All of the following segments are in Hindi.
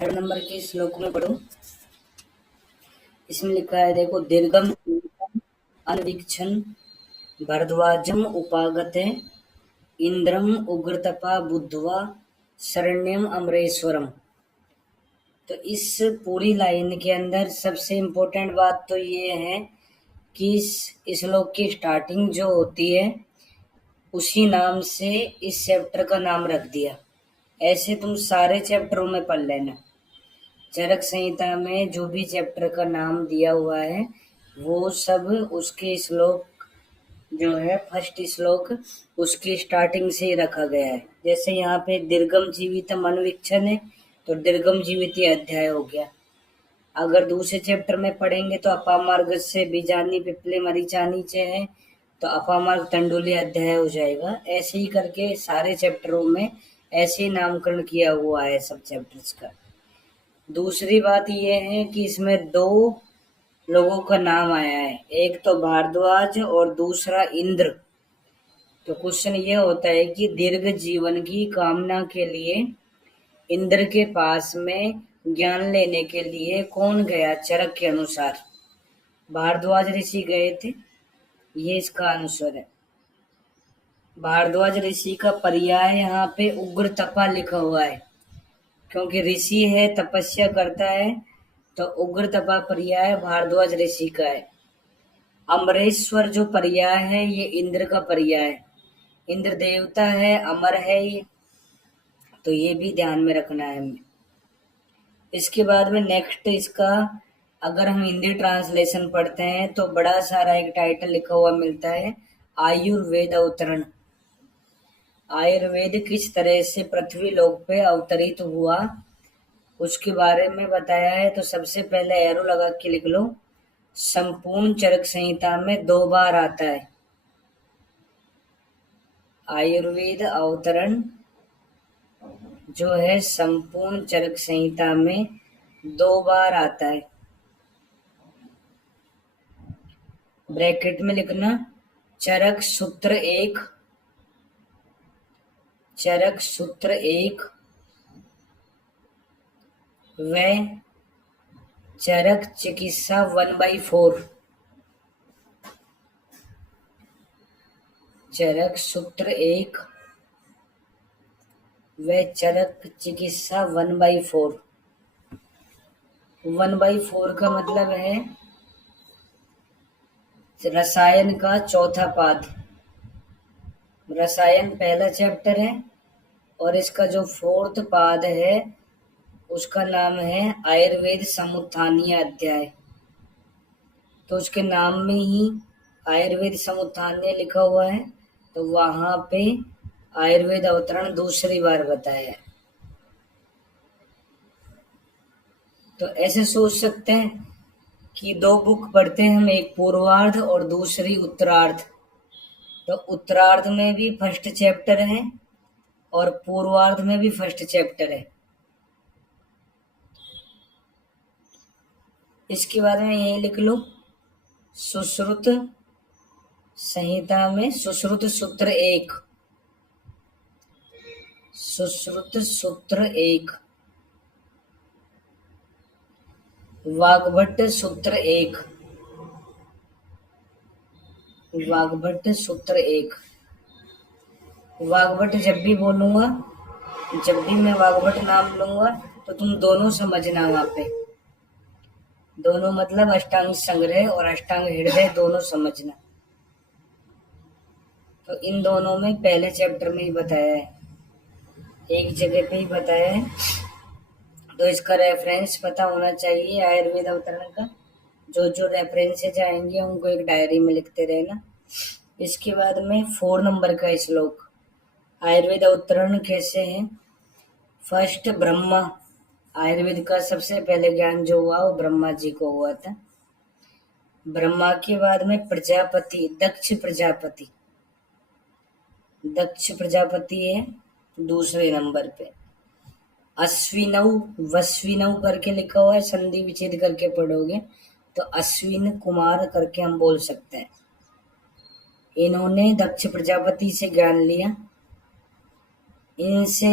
थर्ड नंबर के श्लोक में पढ़ो। इसमें लिखा है, देखो, दीर्घम अनवीक्षण भरद्वाजम उपागते इंद्रम उग्रतपा बुद्ध्वा शरण्यम अमरेश्वरम। तो इस पूरी लाइन के अंदर सबसे इम्पोर्टेंट बात तो ये है कि इस श्लोक की स्टार्टिंग जो होती है उसी नाम से इस चैप्टर का नाम रख दिया। ऐसे तुम सारे चैप्टरों में पढ़ लेना। चरक संहिता में जो भी चैप्टर का नाम दिया हुआ है वो सब उसके श्लोक जो है फर्स्ट श्लोक उसकी स्टार्टिंग से ही रखा गया है। जैसे यहाँ पे दीर्घम जीवितम अनुवीक्षण है तो दीर्घम जीवित अध्याय हो गया। अगर दूसरे चैप्टर में पढ़ेंगे तो अपामार्ग से बीजानी पिपले मरीचानी चे है तो अपामार्ग तंडुली अध्याय हो जाएगा। ऐसे ही करके सारे चैप्टरों में ऐसे ही नामकरण किया हुआ है सब चैप्टर्स का। दूसरी बात यह है कि इसमें दो लोगों का नाम आया है, एक तो भारद्वाज और दूसरा इंद्र। तो क्वेश्चन ये होता है कि दीर्घ जीवन की कामना के लिए इंद्र के पास में ज्ञान लेने के लिए कौन गया? चरक के अनुसार भारद्वाज ऋषि गए थे, ये इसका आंसर है। भारद्वाज ऋषि का पर्याय यहाँ पे उग्र तपा लिखा हुआ है, क्योंकि ऋषि है, तपस्या करता है, तो उग्र तपा पर्याय भारद्वाज ऋषि का है। अमरेश्वर जो पर्याय है ये इंद्र का पर्याय है। इंद्र देवता है, अमर है ये, तो ये भी ध्यान में रखना है हमें। इसके बाद में नेक्स्ट इसका अगर हम हिंदी ट्रांसलेशन पढ़ते हैं तो बड़ा सारा एक टाइटल लिखा हुआ मिलता है, आयुर्वेद अवतरण। आयुर्वेद किस तरह से पृथ्वी लोक पे अवतरित हुआ उसके बारे में बताया है। तो सबसे पहले एरो लगा के लिख लो, संपूर्ण चरक संहिता में 2 बार आता है आयुर्वेद अवतरण, जो है संपूर्ण चरक संहिता में 2 बार आता है। ब्रैकेट में लिखना चरक सूत्र 1, चरक सूत्र 1 व चरक चिकित्सा 1/4। चरक सूत्र 1 व चरक चिकित्सा 1/4। 1/4 का मतलब है रसायन का चौथा पाद। रसायन पहला चैप्टर है और इसका जो 4th पाद है उसका नाम है आयुर्वेद समुत्थानीय अध्याय। तो उसके नाम में ही आयुर्वेद समुत्थानीय लिखा हुआ है, तो वहां पे आयुर्वेद अवतरण दूसरी बार बताया है। तो ऐसे सोच सकते हैं कि 2 बुक पढ़ते हैं हम, एक पूर्वार्ध और दूसरी उत्तरार्ध। तो उत्तरार्ध में भी फर्स्ट चैप्टर है और पूर्वार्ध में भी फर्स्ट चैप्टर है। इसके बाद में यही लिख लो, सुश्रुत संहिता में सुश्रुत सूत्र 1, सुश्रुत सूत्र 1, वाग्भट सूत्र 1, वाग्भट सूत्र 1। वाग्भट जब भी बोलूंगा, जब भी मैं वाग्भट नाम लूंगा तो तुम दोनों समझना। वहां पे दोनों मतलब अष्टांग संग्रह और अष्टांग हृदय दोनों समझना। तो इन दोनों में पहले चैप्टर में ही बताया है, एक जगह पे ही बताया है, तो इसका रेफरेंस पता होना चाहिए आयुर्वेद अवतरण का। जो जो रेफरेंसेज आएंगे उनको एक डायरी में लिखते रहना। इसके बाद में 4 नंबर का श्लोक, आयुर्वेद अवतरण कैसे है। फर्स्ट ब्रह्मा, आयुर्वेद का सबसे पहले ज्ञान जो हुआ वो ब्रह्मा जी को हुआ था। ब्रह्मा के बाद में प्रजापति, दक्ष प्रजापति, दक्ष प्रजापति है दूसरे नंबर पे। अश्विनव वश्विनव करके लिखा हुआ है, संधि विच्छेद करके पढ़ोगे तो अश्विन कुमार करके हम बोल सकते हैं। इन्होंने दक्ष प्रजापति से ज्ञान लिया, इनसे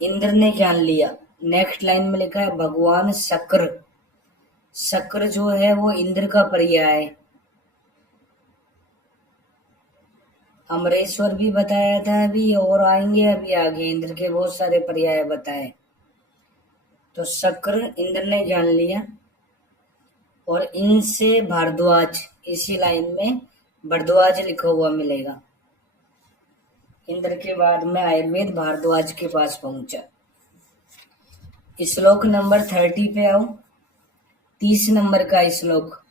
इंद्र ने ज्ञान लिया, नेक्स्ट लाइन में लिखा है भगवान शक्र। शक्र जो है वो इंद्र का पर्याय है। अमरेश्वर भी बताया था अभी, और आएंगे अभी आगे इंद्र के बहुत सारे पर्याय बताए। तो शक्र इंद्र ने जान लिया, और इनसे भारद्वाज, इसी लाइन में भारद्वाज लिखा हुआ मिलेगा। इंद्र के बाद में आयुर्वेद भारद्वाज के पास पहुंचा। श्लोक नंबर 30 पे आओ। 30 नंबर का श्लोक,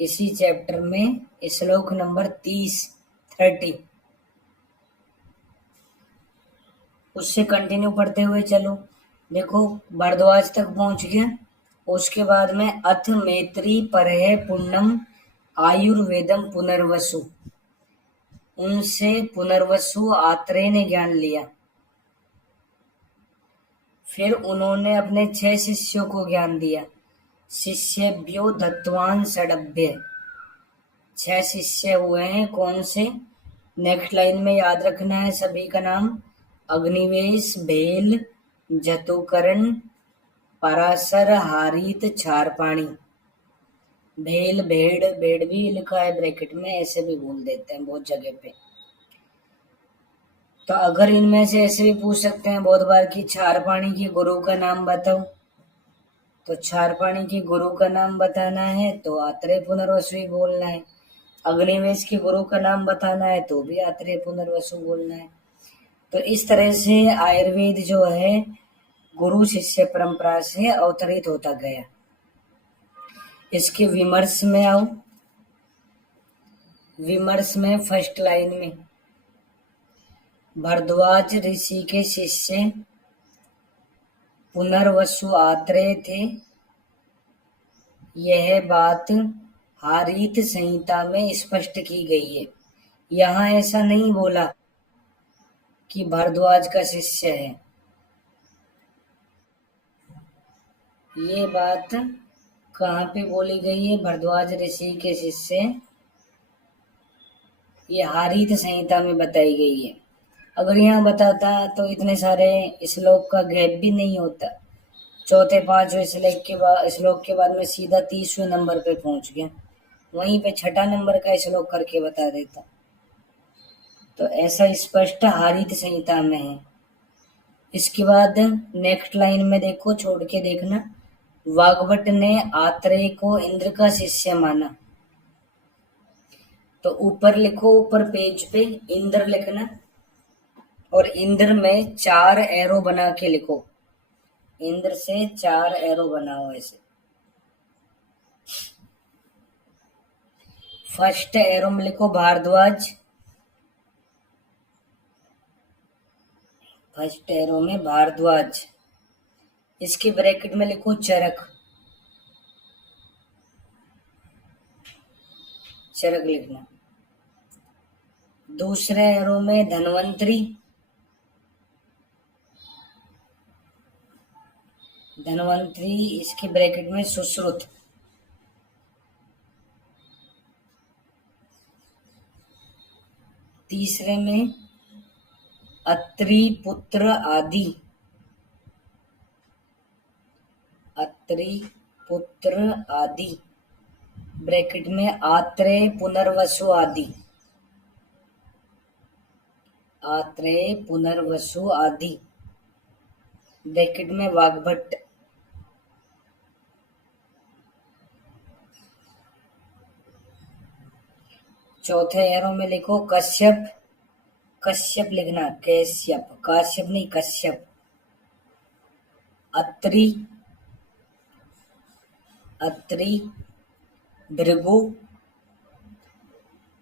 इसी चैप्टर में श्लोक नंबर 30 उससे कंटिन्यू पढ़ते हुए चलो। देखो भारद्वाज तक पहुंच गया। उसके बाद में अथ मैत्री परह पुण्यम आयुर्वेदम पुनर्वसु, उनसे पुनर्वसु आत्रेय ने ज्ञान लिया। फिर उन्होंने अपने 6 शिष्यों को ज्ञान दिया। शिष्येभ्यो दत्तवान षडभ्य, 6 शिष्य हुए हैं। कौन से? नेक्स्ट लाइन में याद रखना है सभी का नाम। अग्निवेश, भेल, जतुकरण, पराशर, हारित, क्षारपाणी। भेल भेड़, भेड़ भी लिखा है ब्रैकेट में, ऐसे भी बोल देते हैं बहुत जगह पे। तो अगर इनमें से ऐसे भी पूछ सकते हैं बहुत बार कि क्षारपाणी के गुरु का नाम बताओ, तो क्षारपाणी के गुरु का नाम बताना है तो आत्रेय पुनर्वसु ही बोलना है। अग्निवेश के गुरु का नाम बताना है तो भी आत्रेय पुनर्वसु बोलना है। तो इस तरह से आयुर्वेद जो है गुरु शिष्य परंपरा से अवतरित होता गया। इसके विमर्श में आओ। विमर्श में फर्स्ट लाइन में भारद्वाज ऋषि के शिष्य पुनर्वसु आत्रेय थे, यह बात हारीत संहिता में स्पष्ट की गई है। यहाँ ऐसा नहीं बोला कि भारद्वाज का शिष्य है। ये बात कहाँ पे बोली गई है? भारद्वाज ऋषि के शिष्य, ये हारीत संहिता में बताई गई है। अगर यहाँ बताता तो इतने सारे श्लोक का गैप भी नहीं होता। चौथे 5वें श्लोक के बाद में सीधा 30वें नंबर पे पहुंच गया, वहीं पे 6ठा नंबर का श्लोक करके बता देता। तो ऐसा स्पष्ट हारीत संहिता में है। इसके बाद नेक्स्ट लाइन में देखो, छोड़ के देखना। वाग्भट ने आत्रेय को इंद्र का शिष्य माना। तो ऊपर लिखो, ऊपर पेज पे इंद्र लिखना, और इंद्र में 4 एरो बना के लिखो। इंद्र से 4 एरो बनाओ ऐसे। फर्स्ट एरो में लिखो भारद्वाज, फर्स्ट एरो में भारद्वाज। इसके ब्रैकेट में लिखो चरक, चरक लिखना। दूसरे एरो में धन्वंतरी, धन्वंतरी। इसके ब्रैकेट में सुश्रुत। तीसरे में अत्रि पुत्र आदि, अत्रि पुत्र आदि। ब्रैकेट में आत्रेय पुनर्वसु आदि, आत्रेय पुनर्वसु आदि। ब्रैकेट में वाग्भट। चौथे एरो में लिखो कश्यप, कश्यप लिखना, कैश्यप, काश्यप नहीं कश्यप। अत्रि, अत्रि, भृगु,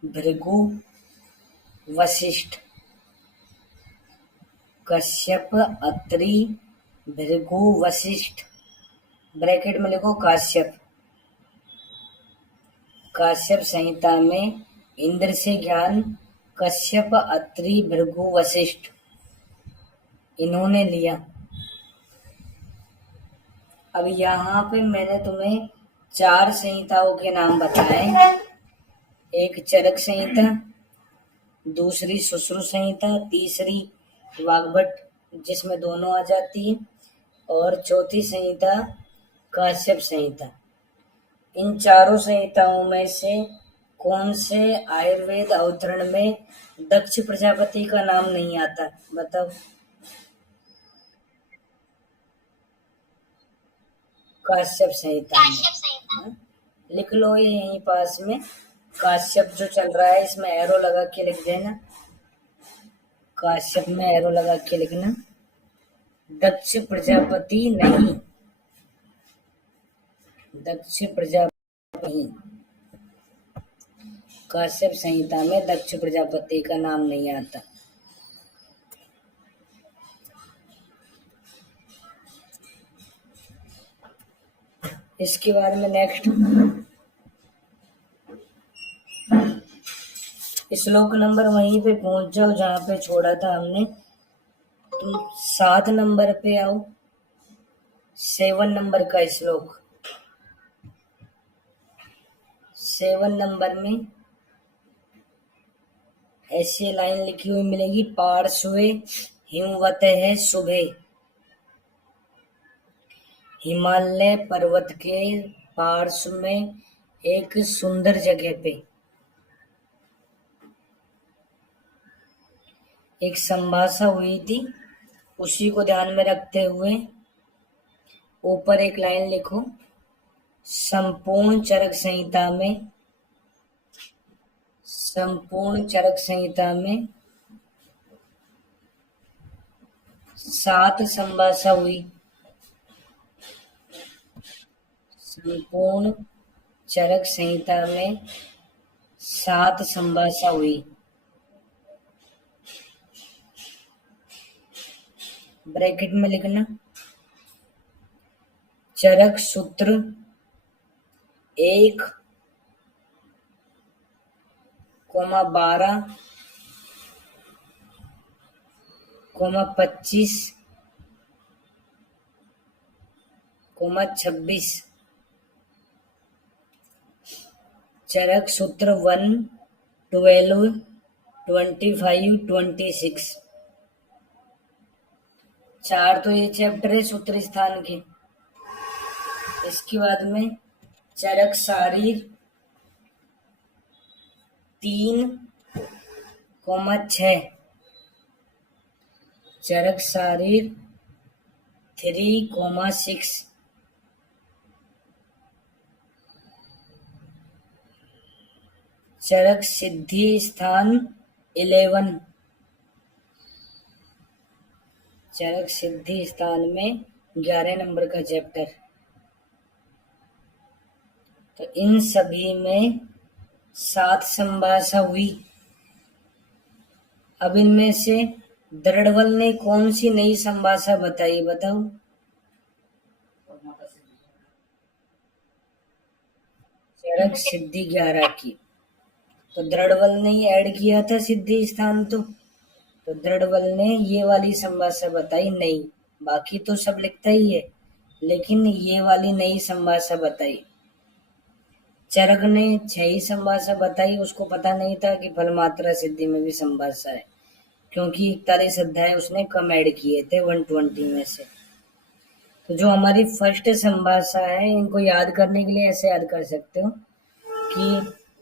भृगु, वशिष्ठ। कश्यप, अत्रि, भृगु, वशिष्ठ। ब्रैकेट में लिखो काश्यप। काश्यप संहिता में इंद्र से ज्ञान कश्यप, अत्रि, भृगु, वशिष्ठ इन्होंने लिया। अब यहाँ पे मैंने तुम्हें 4 संहिताओं के नाम बताए। एक चरक संहिता, दूसरी सुश्रुत संहिता, तीसरी वाग्भट जिसमें दोनों आ जाती है। और चौथी संहिता काश्यप संहिता। इन चारों संहिताओं में से कौन से आयुर्वेद अवतरण में दक्ष प्रजापति का नाम नहीं आता, बताओ। काश्यप संहिता में। हाँ? लिख लो ये यहीं पास में। काश्यप जो चल रहा है इसमें एरो लगा के लिख देना। काश्यप में एरो लगा के लिखना। दक्ष प्रजापति नहीं, दक्ष प्रजापति नहीं। काश्यप संहिता में दक्ष प्रजापति का नाम नहीं आता। इसके बाद में नेक्स्ट श्लोक नंबर वहीं पे पहुंच जाओ जहां पे छोड़ा था हमने। तुम 7 नंबर पे आओ। 7 नंबर का श्लोक। 7 नंबर में ऐसी लाइन लिखी हुई मिलेगी, पार्श्वे हिमवत है शुभे। हिमालय पर्वत के पार्श्व में एक सुंदर जगह पे एक संभाषा हुई थी। उसी को ध्यान में रखते हुए ऊपर एक लाइन लिखो। संपूर्ण चरक संहिता में, संपूर्ण चरक संहिता में 7 संभाषा हुई। संपूर्ण चरक संहिता में 7 संभाषा हुई। ब्रैकेट में लिखना। चरक सूत्र 1, 12, 25, 26। चरक सूत्र 1, 12, 25, 26। 4 तो ये चैप्टर है सूत्र स्थान के। इसके बाद में चरक शारीर 3, 6। चरक शारीर 3, 6। चरक सिद्धि स्थान 11। चरक सिद्धि स्थान में 11 नंबर का चैप्टर। तो इन सभी में 7 संभाषा हुई। अब इनमें से दृढ़बल ने कौन सी नई संभाषा बताई, बताओ। चरक सिद्धि 11 की। तो दृढ़बल ने ही ऐड किया था सिद्धि स्थान। तो दृढ़बल ने ये वाली संभाषा बताई नई। बाकी तो सब लिखता ही है, लेकिन ये वाली नई संभाषा बताई। चरक ने 6 ही संभाषा बताई। उसको पता नहीं था कि फल मात्रा सिद्धि में भी संभाषा है, क्योंकि 41 अध्याय उसने कम ऐड किए थे 120 में से। तो जो हमारी फर्स्ट संभाषा है, इनको याद करने के लिए ऐसे याद कर सकते हो कि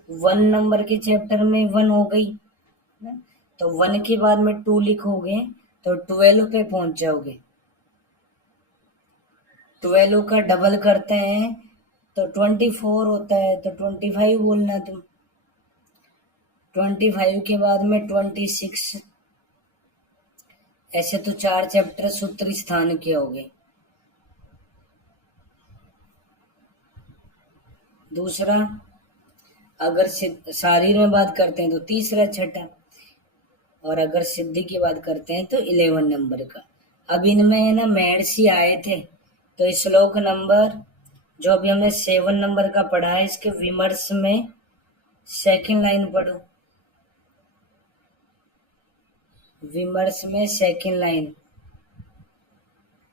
1 नंबर के चैप्टर में 1 हो गई, तो 1 के बाद में 2 लिखोगे तो 12 पे पहुंच जाओगे। 12 का डबल करते हैं तो 24 होता है, तो 25 बोलना तुम। 25 के बाद में 26। ऐसे तो 4 चैप्टर सूत्र स्थान के हो गए। दूसरा, अगर शारीर में बात करते हैं तो तीसरा, छठा। और अगर सिद्धि की बात करते हैं तो 11 नंबर का। अब इनमें ना महर्षि आए थे। तो श्लोक नंबर जो अभी हमने 7 नंबर का पढ़ा है, इसके विमर्श में सेकंड लाइन पढ़ो। विमर्श में सेकंड लाइन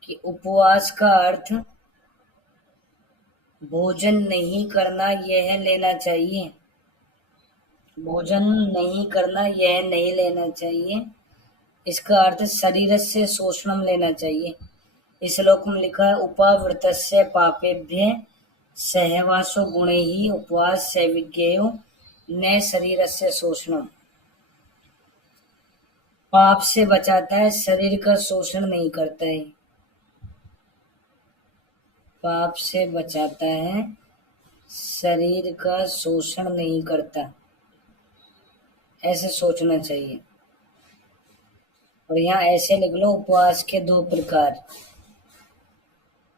कि उपवास का अर्थ भोजन नहीं करना यह लेना चाहिए। भोजन नहीं करना यह नहीं लेना चाहिए। इसका अर्थ शरीर से शोषणम लेना चाहिए। इस श्लोक में लिखा है उपावृतस्य पापेभ्य सहवासो गुणे ही उपवास सैविज्ञेयो न शरीरस्य शोषणम। पाप से बचाता है, शरीर का शोषण नहीं करता है। पाप से बचाता है, शरीर का शोषण नहीं करता, ऐसे सोचना चाहिए। और यहाँ ऐसे लिख लो उपवास के दो प्रकार।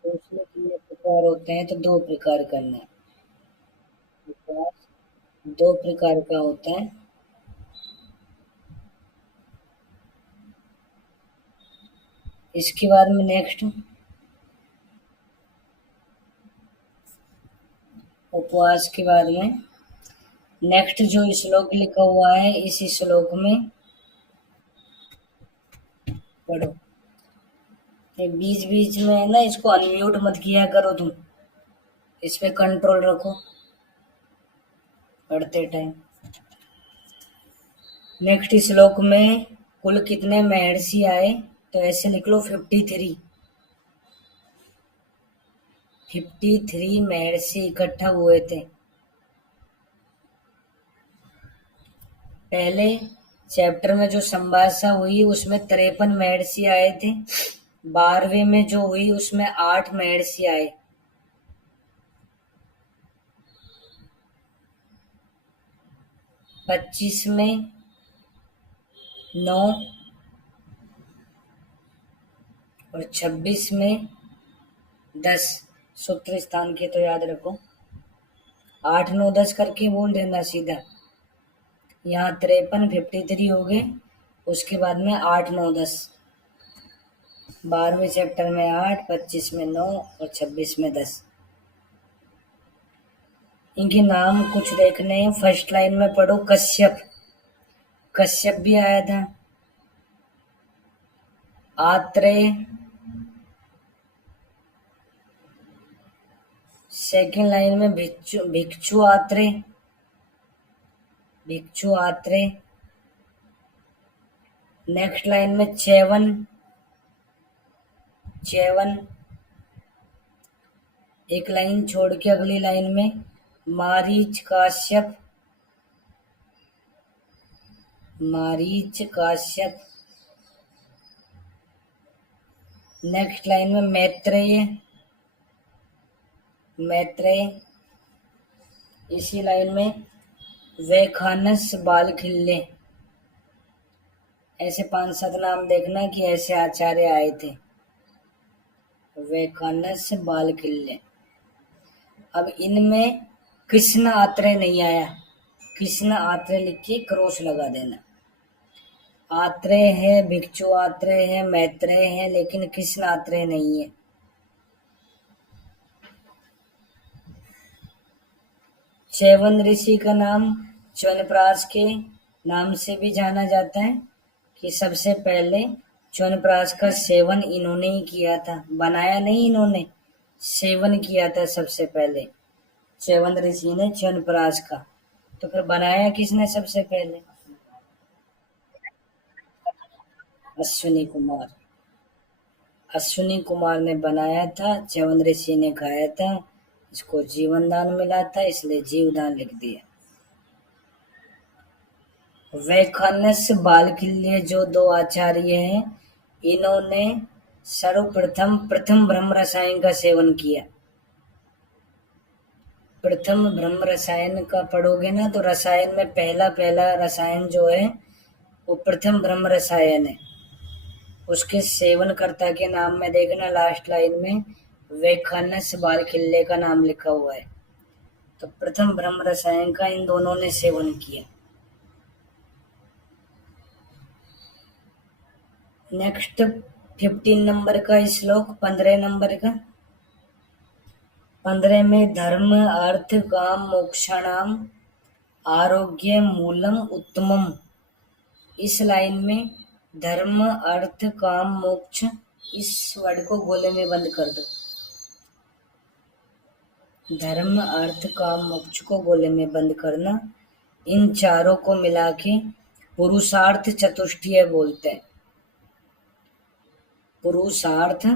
सोचने कितने प्रकार होते हैं, तो दो प्रकार करना है। उपवास दो प्रकार का होता है। इसके बाद में नेक्स्ट उपवास के बाद में नेक्स्ट जो श्लोक लिखा हुआ है, इस श्लोक में पढ़ो। ये बीच बीच में है ना, इसको अनम्यूट मत किया करो तुम, इस पे कंट्रोल रखो पढ़ते टाइम। नेक्स्ट श्लोक में कुल कितने महर्षि आए, तो ऐसे लिख लो 53। 53 महर्षि इकट्ठा हुए थे। पहले चैप्टर में जो संभाषा हुई उसमें 53 महर्षि आए थे। 12वें में जो हुई उसमें 8 महर्षि आए। 25 में 9 और 26 में 10। सूत्र स्थान के तो याद रखो, 8 9 10 करके बोल देना सीधा। यहाँ 53 53 हो गए, उसके बाद में 8 9 10। 12वें चैप्टर में 8, 25 में 9 और 26 में 10। इनके नाम कुछ देखने हैं। फर्स्ट लाइन में पढ़ो कश्यप। कश्यप भी आया था। आत्रेय। सेकंड लाइन में भिक्षु भिक्षु आत्रेय। भिक्षु आत्रेय। नेक्स्ट लाइन में च्यवन। च्यवन। एक लाइन छोड़ के अगली लाइन में मारीच काश्यप। मारीच काश्यप। नेक्स्ट लाइन में मैत्रेय। मैत्रेय। इसी लाइन में वैखानस बालखिल्य। ऐसे 5 7 नाम देखना कि ऐसे आचार्य आए थे। वैखानस बालखिल्य। अब इनमें कृष्ण आत्रेय नहीं आया। कृष्ण आत्रेय लिख के क्रॉस लगा देना। आत्रेय है, भिक्षु आत्रेय है, मैत्रेय है, लेकिन कृष्ण आत्रेय नहीं है। च्यवन ऋषि का नाम च्यवनप्राश के नाम से भी जाना जाता है कि सबसे पहले च्यवनप्राश का सेवन इन्होंने ही किया था। बनाया नहीं, इन्होंने सेवन किया था सबसे पहले। च्यवन ऋषि ने च्यवनप्राश का। तो फिर बनाया किसने सबसे पहले? अश्विनी कुमार। अश्विनी कुमार ने बनाया था, च्यवन ऋषि ने खाया था, इसको जीवन दान मिला था, इसलिए जीवदान लिख दिया। वैखानस बालखिल्य जो दो आचार्य हैं, इन्होंने सर्वप्रथम प्रथम ब्रह्म रसायन का सेवन किया। प्रथम ब्रह्म रसायन का पढ़ोगे ना, तो रसायन में पहला पहला रसायन जो है वो प्रथम ब्रह्म रसायन है। उसके सेवनकर्ता के नाम में देखना लास्ट लाइन में वैखानस बालखिल्य का नाम लिखा हुआ है। तो प्रथम ब्रह्म रसायन का इन दोनों ने सेवन किया। नेक्स्ट 15 नंबर का श्लोक, 15 नंबर का। 15 में धर्म अर्थ काम मोक्षाणाम आरोग्य मूलम उत्तमम। इस लाइन में धर्म अर्थ काम मोक्ष, इस वर्ड को गोले में बंद कर दो। धर्म अर्थ काम मोक्ष को गोले में बंद करना। इन चारों को मिला के पुरुषार्थ चतुष्टय बोलते हैं। पुरुषार्थ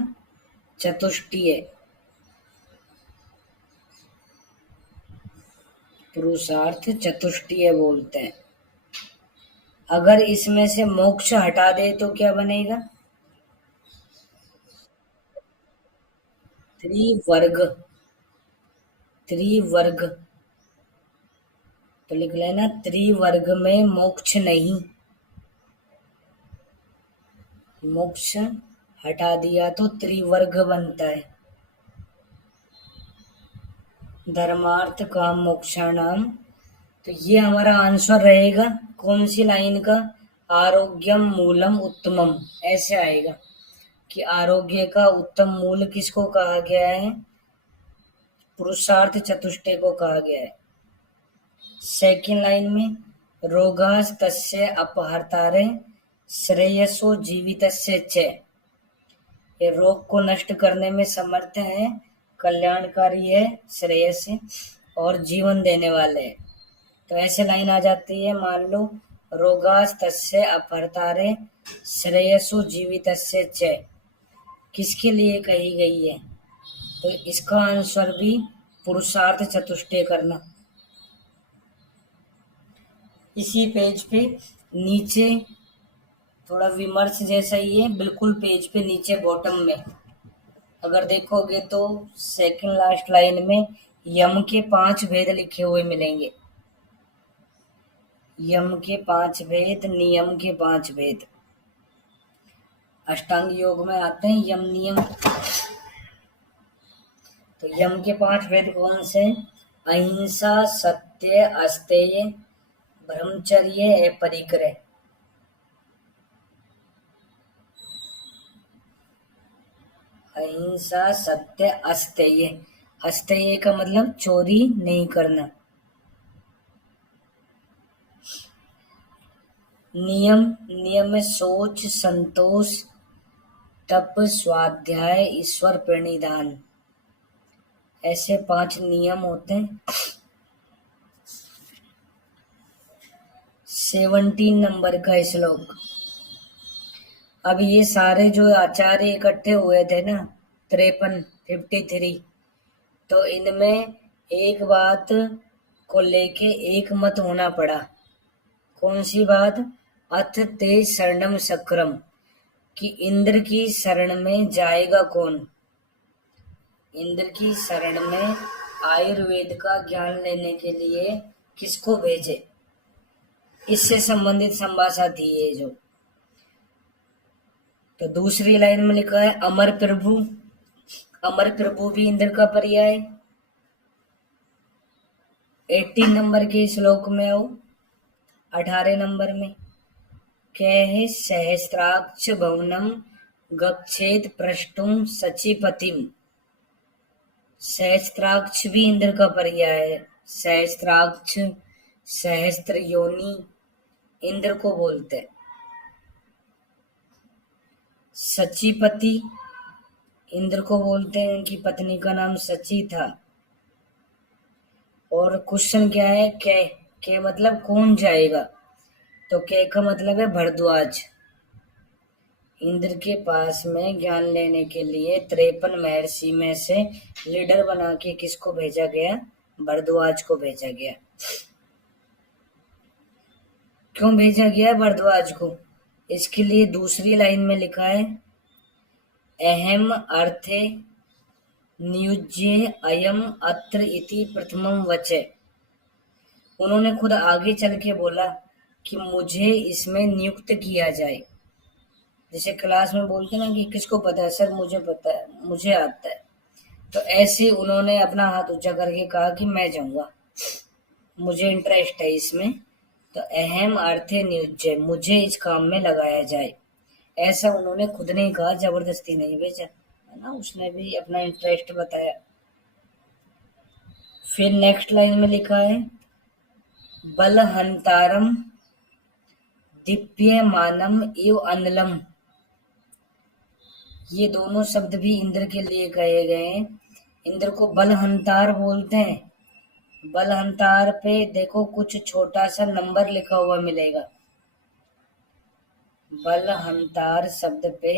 चतुष्टय, पुरुषार्थ चतुष्टय बोलते हैं। अगर इसमें से मोक्ष हटा दे तो क्या बनेगा? त्रिवर्ग, त्रिवर्ग। तो लिख लेना त्रिवर्ग में मोक्ष नहीं, मोक्ष हटा दिया तो त्रिवर्ग बनता है। धर्मार्थ काम मोक्षाणाम। तो ये हमारा आंसर रहेगा कौन सी लाइन का? आरोग्यम मूलम उत्तमम, ऐसे आएगा कि आरोग्य का उत्तम मूल किसको कहा गया है? पुरुषार्थ चतुष्टय को कहा गया है। सेकंड लाइन में रोगास तस्य अपहर्तारे श्रेयसो जीवितस्य च, ये रोग को नष्ट करने में समर्थ है, कल्याणकारी है, श्रेयस और जीवन देने वाले है। तो ऐसे लाइन आ जाती है, मान लो रोगास तस्य अपहर्तारे श्रेयसो जीवितस्य च, किसके लिए कही गई है? तो इसका आंसर भी पुरुषार्थ चतुष्टय करना। इसी पेज पे नीचे थोड़ा विमर्श जैसा ही है, बिल्कुल पेज पे नीचे बॉटम में अगर देखोगे तो सेकंड लास्ट लाइन में यम के 5 भेद लिखे हुए मिलेंगे। यम के 5 भेद, नियम के 5 भेद अष्टांग योग में आते हैं, यम नियम। तो यम के 5 भेद कौन से? अहिंसा, सत्य, अस्तेय, ब्रह्मचर्य, अपरिग्रह। अहिंसा, सत्य, अस्तेय। अस्तेय का मतलब चोरी नहीं करना। नियम, नियम में सोच, संतोष, तप, स्वाध्याय, ईश्वर प्रणिधान, ऐसे 5 नियम होते हैं। 17 नंबर का श्लोक। अब ये सारे जो आचार्य इकट्ठे हुए थे ना, 53, तो इनमें एक बात को लेके एक मत होना पड़ा। कौन सी बात? अथ ते शरणम सक्रम, कि इंद्र की शरण में जाएगा कौन? इंद्र की शरण में आयुर्वेद का ज्ञान लेने के लिए किसको भेजे? इससे संबंधित संभाषा थी ये जो। तो दूसरी लाइन में लिखा है अमर प्रभु। अमर प्रभु भी इंद्र का पर्याय। 18 नंबर के श्लोक में आओ, 18 नंबर में कह सहस्त्राक्ष भवनम गच्छेत प्रष्टुम सचिपतिम। सहस्त्राक्ष भी इंद्र का पर्याय है। सहस्त्राक्ष, सहस्त्र योनि, इंद्र को बोलते हैं। सचिपति इंद्र को बोलते हैं, उनकी पत्नी का नाम सची था। और क्वेश्चन क्या है? के मतलब कौन जाएगा? तो के का मतलब है भरद्वाज। इंद्र के पास में ज्ञान लेने के लिए 53 महर्षि में से लीडर बना के किसको भेजा गया? भरद्वाज को भेजा गया। क्यों भेजा गया भरद्वाज को? इसके लिए दूसरी लाइन में लिखा है अहम अर्थे नियुज्ये अयम अत्र इति प्रथमम वचे। उन्होंने खुद आगे चल के बोला कि मुझे इसमें नियुक्त किया जाए। जैसे क्लास में बोलते ना कि किसको पता है? सर मुझे पता है, मुझे आता है। तो ऐसे उन्होंने अपना हाथ ऊंचा करके कहा कि मैं जाऊंगा, मुझे इंटरेस्ट है इसमें। तो अहम अर्थे नियुज्य, मुझे इस काम में लगाया जाए, ऐसा उन्होंने खुद नहीं कहा, जबरदस्ती नहीं भेजा, है ना। उसने भी अपना इंटरेस्ट बताया। फिर नेक्स्ट लाइन में लिखा है बलहंतारम दीप्यमानम इव अनलम। ये दोनों शब्द भी इंद्र के लिए कहे गए हैं। इंद्र को बलहंतार बोलते हैं। बलहंतार पे देखो कुछ छोटा सा नंबर लिखा हुआ मिलेगा। बलहंतार शब्द पे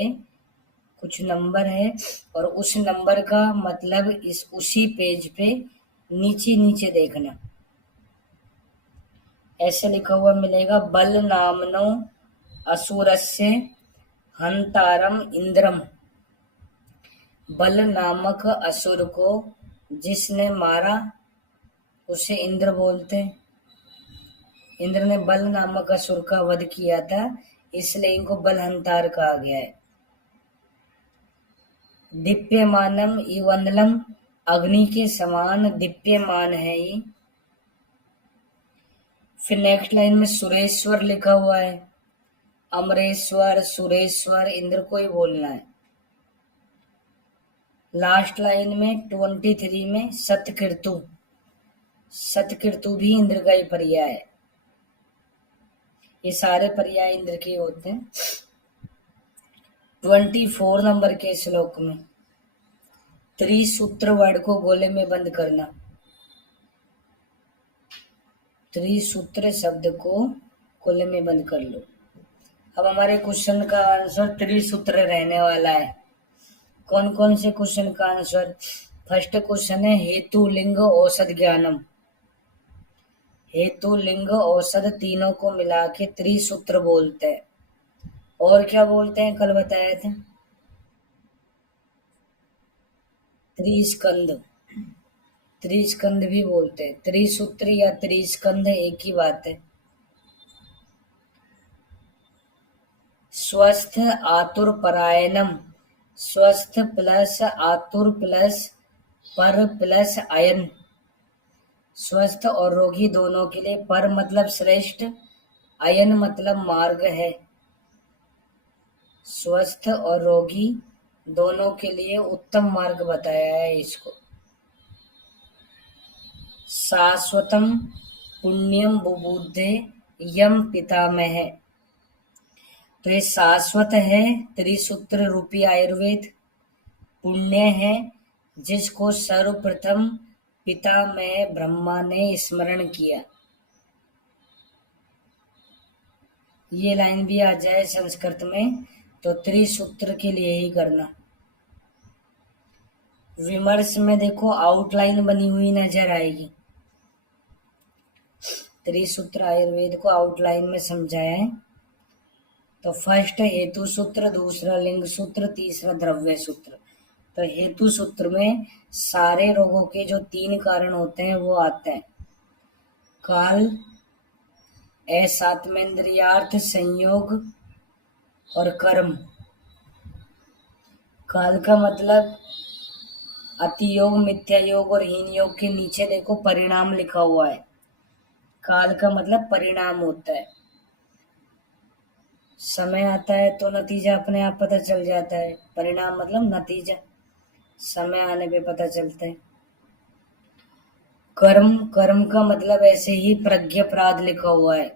कुछ नंबर है और उस नंबर का मतलब इस उसी पेज पे नीचे नीचे देखना। ऐसे लिखा हुआ मिलेगा, बल नामनो असुरस्य हंतारम इंद्रम। बल नामक असुर को जिसने मारा उसे इंद्र बोलते हैं। इंद्र ने बल नामक असुर का वध किया था, इसलिए इनको बलहंतार कहा गया है। दीप्यमानम इवंदलम, अग्नि के समान दीप्यमान है ये। फिर नेक्स्ट लाइन में सुरेश्वर लिखा हुआ है। अमरेश्वर, सुरेश्वर इंद्र को ही बोलना है। लास्ट लाइन में 23 में सतकीर्तु, सतकीर्तु भी इंद्र का ही पर्याय है। ये सारे पर्याय इंद्र के होते हैं। 24 नंबर के श्लोक में त्रिसूत्र वर्ड को गोले में बंद करना। त्रिसूत्र शब्द को गोले में बंद कर लो। अब हमारे क्वेश्चन का आंसर त्रिसूत्र रहने वाला है। कौन कौन से क्वेश्चन का आंसर? फर्स्ट क्वेश्चन है हेतु लिंग औषध ज्ञानम। हेतु लिंग औषध तीनों को मिला के त्रिसूत्र बोलते हैं। और क्या बोलते हैं कल बताया था? त्रिस्कंद, त्रिस्कंद भी बोलते हैं। त्रिसूत्र या त्रिस्कंद एक ही बात है। स्वस्थ आतुर परायणम, स्वस्थ प्लस आतुर प्लस पर प्लस अयन। स्वस्थ और रोगी दोनों के लिए, पर मतलब श्रेष्ठ, अयन मतलब मार्ग है। स्वस्थ और रोगी दोनों के लिए उत्तम मार्ग बताया है इसको। शाश्वतम पुण्यम बुबुद्धे यम पितामह, तो ये शाश्वत है त्रिसूत्र रूपी आयुर्वेद। पुण्य है जिसको सर्वप्रथम पितामह ब्रह्मा ने स्मरण किया। ये लाइन भी आ जाए संस्कृत में तो त्रिसूत्र के लिए ही करना। विमर्श में देखो आउटलाइन बनी हुई नजर आएगी। त्रिसूत्र आयुर्वेद को आउटलाइन में समझाया है। तो फर्स्ट हेतु सूत्र, दूसरा लिंग सूत्र, तीसरा द्रव्य सूत्र। तो हेतु सूत्र में सारे रोगों के जो 3 कारण होते हैं वो आते हैं। काल, असात्मेंद्रियार्थ संयोग और कर्म। काल का मतलब अति योग, मिथ्या योग और हीन योग के नीचे देखो परिणाम लिखा हुआ है। काल का मतलब परिणाम होता है। समय आता है तो नतीजा अपने आप पता चल जाता है। परिणाम मतलब नतीजा, समय आने पे पता चलता है। कर्म, कर्म का मतलब ऐसे ही प्रज्ञापराध लिखा हुआ है।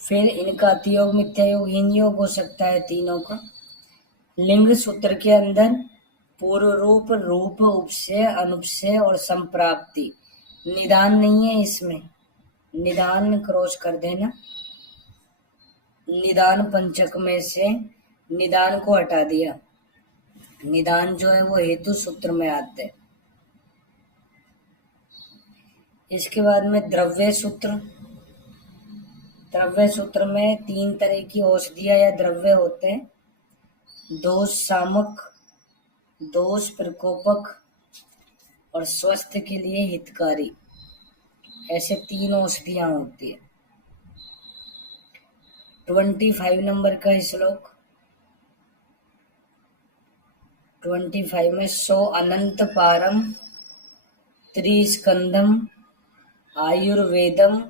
फिर इनका अतियोग, मिथ्या योग, हीन योग हो सकता है तीनों का। लिंग सूत्र के अंदर पूर्व रूप, रूप, उपसय, अनुपसय और संप्राप्ति। निदान नहीं है इसमें, निदान क्रॉस कर देना। निदान पंचक में से निदान को हटा दिया। निदान जो है वो हेतु सूत्र में आते हैं। इसके बाद में द्रव्य सूत्र। द्रव्य सूत्र में 3 तरह की औषधियां या द्रव्य होते हैं। दोष शामक, दोष प्रकोपक और स्वास्थ्य के लिए हितकारी। ऐसे 3 औषधियां होती है। 25 नंबर का श्लोक। 25 में सो अनंत पारम त्रिस्कंदम आयुर्वेदम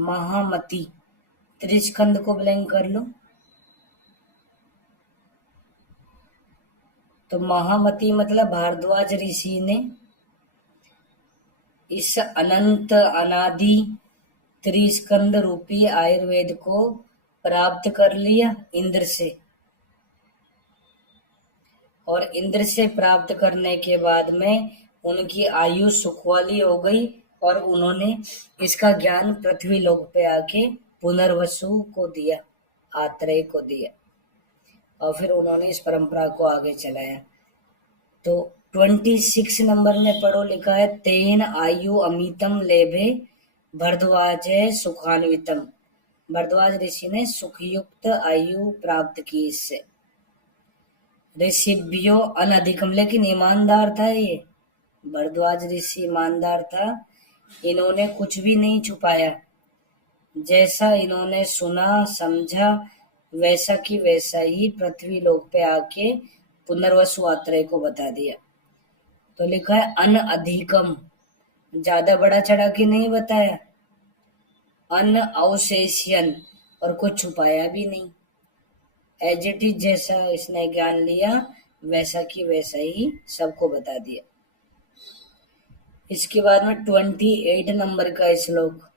महामति। त्रिस्कंद को ब्लैंक कर लो। तो महामति मतलब भारद्वाज ऋषि ने इस अनंत अनादि त्रिस्कंद रूपी आयुर्वेद को प्राप्त कर लिया इंद्र से। और इंद्र से प्राप्त करने के बाद में उनकी आयु सुख वाली हो गई और उन्होंने इसका ज्ञान पृथ्वी लोक पे आके पुनर्वसु को दिया। आत्रेय को दिया और फिर उन्होंने इस परंपरा को आगे चलाया। तो 26 नंबर में पढ़ो, लिखा है तेन आयु अमितम लेभे भरद्वाजे सुखान्वितम। भरद्वाज ऋषि ने सुखयुक्त आयु प्राप्त की इससे। ऋषिभ्यो अनधिकम, लेकिन ईमानदार था ये भरद्वाज ऋषि, ईमानदार था। इन्होंने कुछ भी नहीं छुपाया, जैसा इन्होंने सुना समझा वैसा की वैसा ही पृथ्वी लोक पे आके पुनर्वसु आत्रेय को बता दिया। तो लिखा है अन अधिकम, ज्यादा बड़ा चढ़ा के नहीं बताया। अन अवशेष्यन, और कुछ छुपाया भी नहीं। एज इट इज, जैसा इसने ज्ञान लिया वैसा की वैसा ही सबको बता दिया। इसके बाद में 28 नंबर का श्लोक।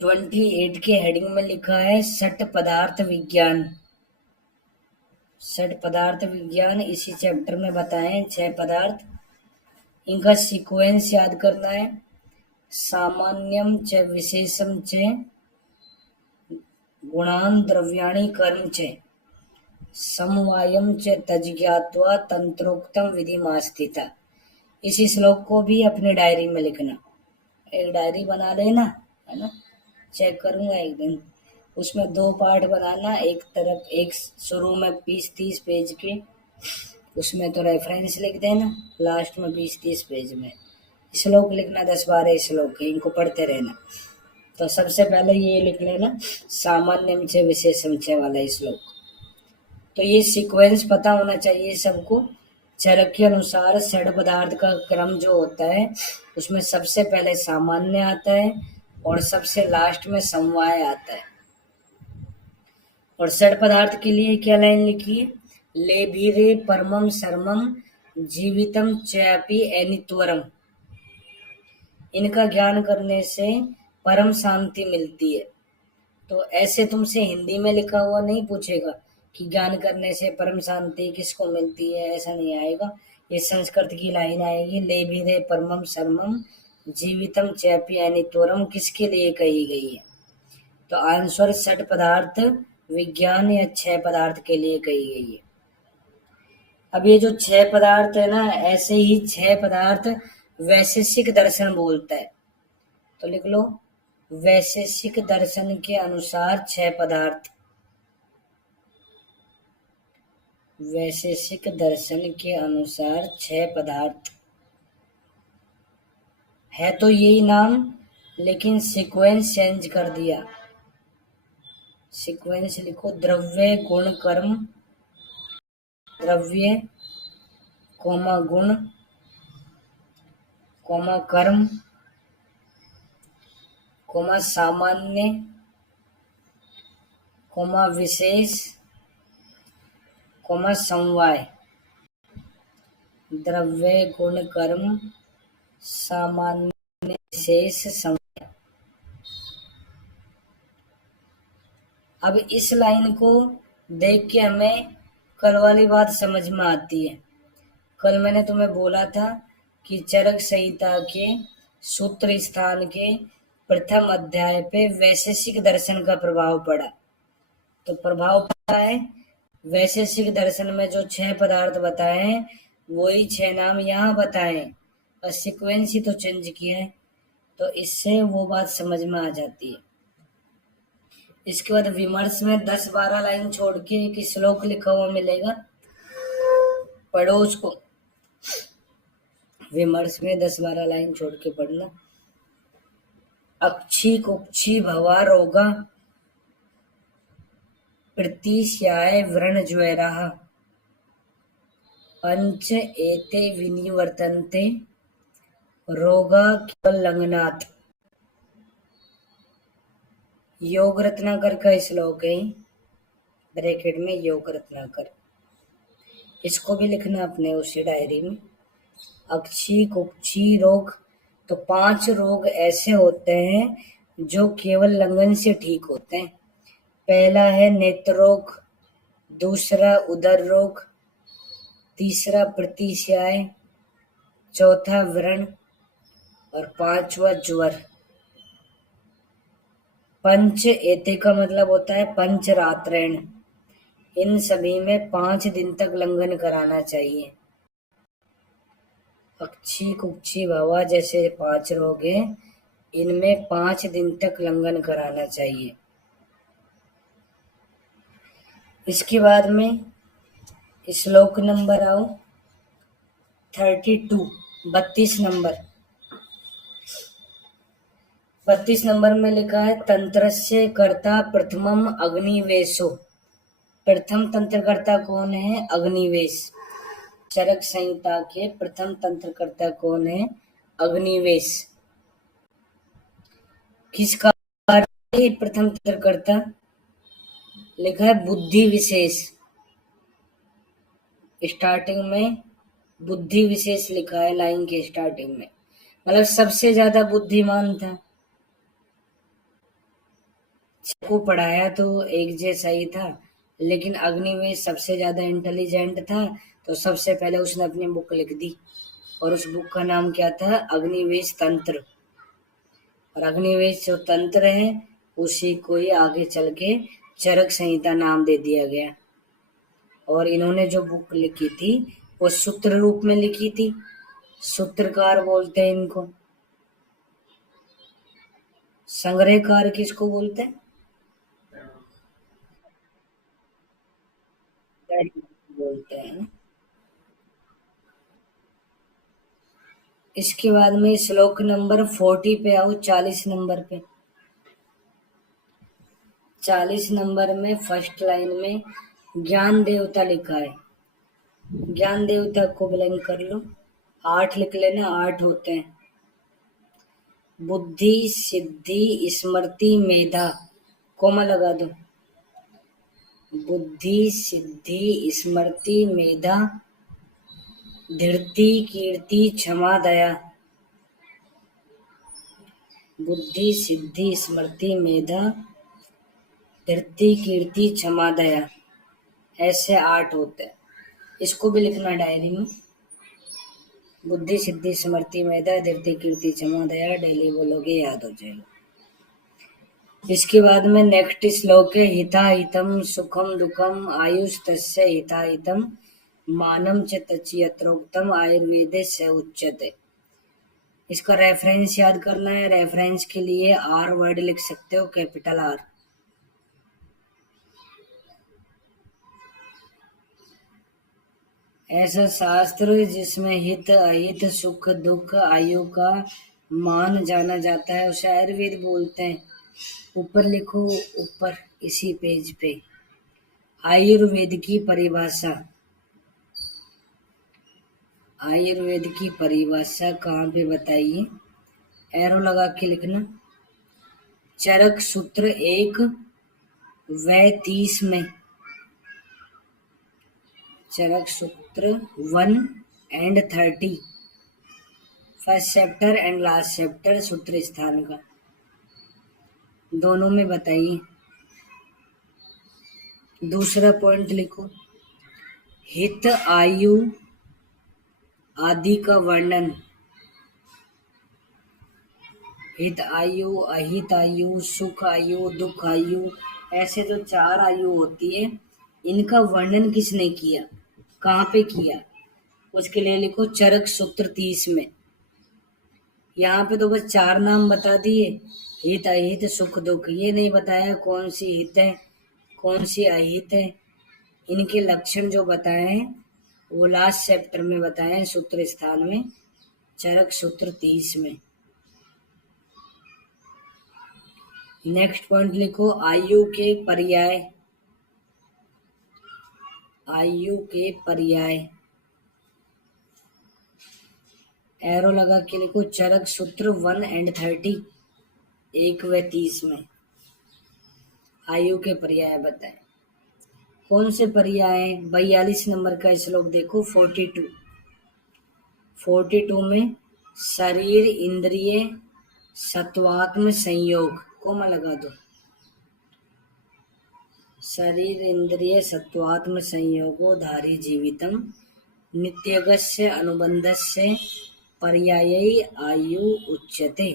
28 के हेडिंग में लिखा है सठ पदार्थ विज्ञान। सठ पदार्थ विज्ञान इसी चैप्टर में बताएं 6 पदार्थ। इनका सीक्वेंस याद करना है। सामान्यम च विशेषम च गुणान द्रव्याणि कर्म च समवायम च तज्ज्ञात्वा तंत्रोक्तम विधिमास्थिता। इसी श्लोक को भी अपनी डायरी में लिखना। एक डायरी बना लेना, है ना, चेक करूंगा एक दिन। उसमें 2 पार्ट बनाना, एक तरफ एक शुरू में 20-30 पेज के, उसमें तो रेफरेंस लिख देना, लास्ट में 20-30 पेज में श्लोक लिखना। 10-12 श्लोक है, इनको पढ़ते रहना। तो सबसे पहले ये लिख लेना सामान्यम च विशेषम च वाला श्लोक। तो ये सीक्वेंस पता होना चाहिए सबको। चरक के अनुसार सड़ पदार्थ का क्रम जो होता है उसमें सबसे पहले सामान्य आता है और सबसे लास्ट में समवाय आता है। और सड़ पदार्थ के लिए क्या लाइन लिखी है? लेभीरे परमम सर्मम जीवितम चैपी एनित्वरम। इनका ज्ञान करने से परम शांति मिलती है। तो ऐसे तुमसे हिंदी में लिखा हुआ नहीं पूछेगा कि ज्ञान करने से परम शांति किसको मिलती है, ऐसा नहीं आएगा। ये संस्कृत की लाइन आएगी, लेभीरे परमम सर्मम जीवितम चैपी एनित्वरम किसके लिए कही गई है? तो आंसर सठ पदार्थ विज्ञान या 6 पदार्थ के लिए कही गई है। अब ये जो 6 पदार्थ है ना, ऐसे ही 6 पदार्थ वैशेषिक दर्शन बोलता है। तो लिख लो वैशेषिक दर्शन के अनुसार 6 पदार्थ। वैशेषिक दर्शन के अनुसार 6 पदार्थ है। तो यही नाम, लेकिन सीक्वेंस चेंज कर दिया। सीक्वेंस लिखो द्रव्य गुण कर्म, द्रव्य कोमा गुण कोमा कर्म कोमा सामान्य कोमा विशेष कोमा समवाय। द्रव्य गुण कर्म सामान्य विशेष समवाय। अब इस लाइन को देख के हमें कल वाली बात समझ में आती है। कल मैंने तुम्हें बोला था कि चरक संहिता के सूत्र स्थान के प्रथम अध्याय पे वैशेषिक दर्शन का प्रभाव पड़ा। तो प्रभाव पड़ा है वैशेषिक दर्शन में जो 6 पदार्थ बताए हैं वही 6 नाम यहाँ बताए, और सीक्वेंस ही तो चेंज किया है। तो इससे वो बात समझ में आ जाती है। इसके बाद विमर्श में 10-12 लाइन छोड़ के एक श्लोक लिखा हुआ मिलेगा, पढ़ो उसको। विमर्श में 10-12 लाइन छोड़ के पढ़ना। अक्षी कुक्षी भवा रोगा प्रतिश्याय व्रण ज्वराः पंच एते विनिवर्तन्ते रोगा केवल लंघनात्। योग रत्नाकर का श्लोक है, ब्रैकेट में योग रत्नाकर। इसको भी लिखना अपने उसी डायरी में। अक्षी कुक्षी रोग, तो 5 रोग ऐसे होते हैं जो केवल लंघन से ठीक होते हैं। पहला है नेत्र रोग, दूसरा उदर रोग, तीसरा प्रतिश्याय, चौथा व्रण और 5वां ज्वर। पंच एते का मतलब होता है पंच रात्रेण, इन सभी में 5 दिन तक लंघन कराना चाहिए। अक्षी कुक्षी भवा जैसे 5 रोग हैं, इनमें 5 दिन तक लंघन कराना चाहिए। इसके बाद में श्लोक नंबर आओ 32, 32 नंबर। 32 नंबर में लिखा है तंत्रस्य कर्ता प्रथमम अग्निवेशो। प्रथम तंत्रकर्ता कौन है? अग्निवेश। चरक संहिता के प्रथम तंत्रकर्ता कौन है? अग्निवेश। किसका प्रथम तंत्रकर्ता? लिखा है बुद्धि विशेष। स्टार्टिंग में बुद्धि विशेष लिखा है लाइन के स्टार्टिंग में, मतलब सबसे ज्यादा बुद्धिमान था। सबको पढ़ाया तो एक जैसा ही था, लेकिन अग्निवेश सबसे ज्यादा इंटेलिजेंट था, तो सबसे पहले उसने अपनी बुक लिख दी, और उस बुक का नाम क्या था? अग्निवेश तंत्र। और अग्निवेश जो तंत्र है उसी को ही आगे चल के चरक संहिता नाम दे दिया गया। और इन्होंने जो बुक लिखी थी वो सूत्र रूप में लिखी थी, सूत्रकार बोलते हैं इनको। संग्रहकार किसको बोलते हैं? बोलते हैं। इसके बाद में श्लोक नंबर 40 पे आओ, 40 नंबर पे। 40 नंबर में फर्स्ट लाइन में ज्ञान देवता लिखा है। ज्ञान देवता को ब्लैंक कर लो, 8 लिख लेना, 8 होते हैं। बुद्धि सिद्धि स्मृति मेधा, कोमा लगा दो। बुद्धि सिद्धि स्मृति मेधा धृति कीर्ति क्षमा दया। बुद्धि सिद्धि स्मृति मेधा धृति कीर्ति क्षमा दया, ऐसे 8 होते हैं। इसको भी लिखना डायरी में। बुद्धि सिद्धि स्मृति मेधा धृति कीर्ति क्षमा दया, डेली बोलोगे याद हो जाएगा। इसके बाद में नेक्स्ट श्लोक है हिता हितम सुखम दुखम आयुष तस्य हिता हितम मानम च तच्यत्रोक्तम आयुर्वेदे स उच्यते। इसका रेफरेंस याद करना है। रेफरेंस के लिए आर वर्ड लिख सकते हो, कैपिटल आर। ऐसा शास्त्र जिसमें हित अहित सुख दुख आयु का मान जाना जाता है उसे आयुर्वेद बोलते हैं। ऊपर लिखो, ऊपर इसी पेज पे आयुर्वेद की परिभाषा। आयुर्वेद की परिभाषा कहाँ पे बताइए? एरो लगा के लिखना। चरक सूत्र 1 व 30 में, चरक सूत्र 1 and 30, first chapter and last chapter सूत्र स्थान का, दोनों में बताइए। दूसरा पॉइंट लिखो, हित आयु आदि का वर्णन। हित आयु अहित आयु सुख आयु दुख आयु, ऐसे जो 4 आयु होती है इनका वर्णन किसने किया, कहाँ पे किया? उसके लिए लिखो चरक सूत्र 30 में। यहाँ पे तो बस 4 नाम बता दिए, हित अहित सुख दुख, ये नहीं बताया कौन सी हित है कौन सी अहित है। इनके लक्षण जो बताए हैं वो लास्ट चैप्टर में बताए हैं, सूत्र स्थान में, चरक सूत्र 30 में। नेक्स्ट पॉइंट लिखो आयु के पर्याय। आयु के पर्याय एरो लगा के लिखो, चरक सूत्र 1 and 30, 1 व 30 में आयु के पर्याय बताएं। कौन से पर्याय? 42 नंबर का श्लोक देखो, 42 में शरीर इंद्रिय सत्वात्म संयोग, कोमा लगा दो। शरीर इंद्रिय सत्वात्म संयोगो धारी जीवितम नित्यगस्य अनुबंधस्य पर्यायी आयु उच्यते।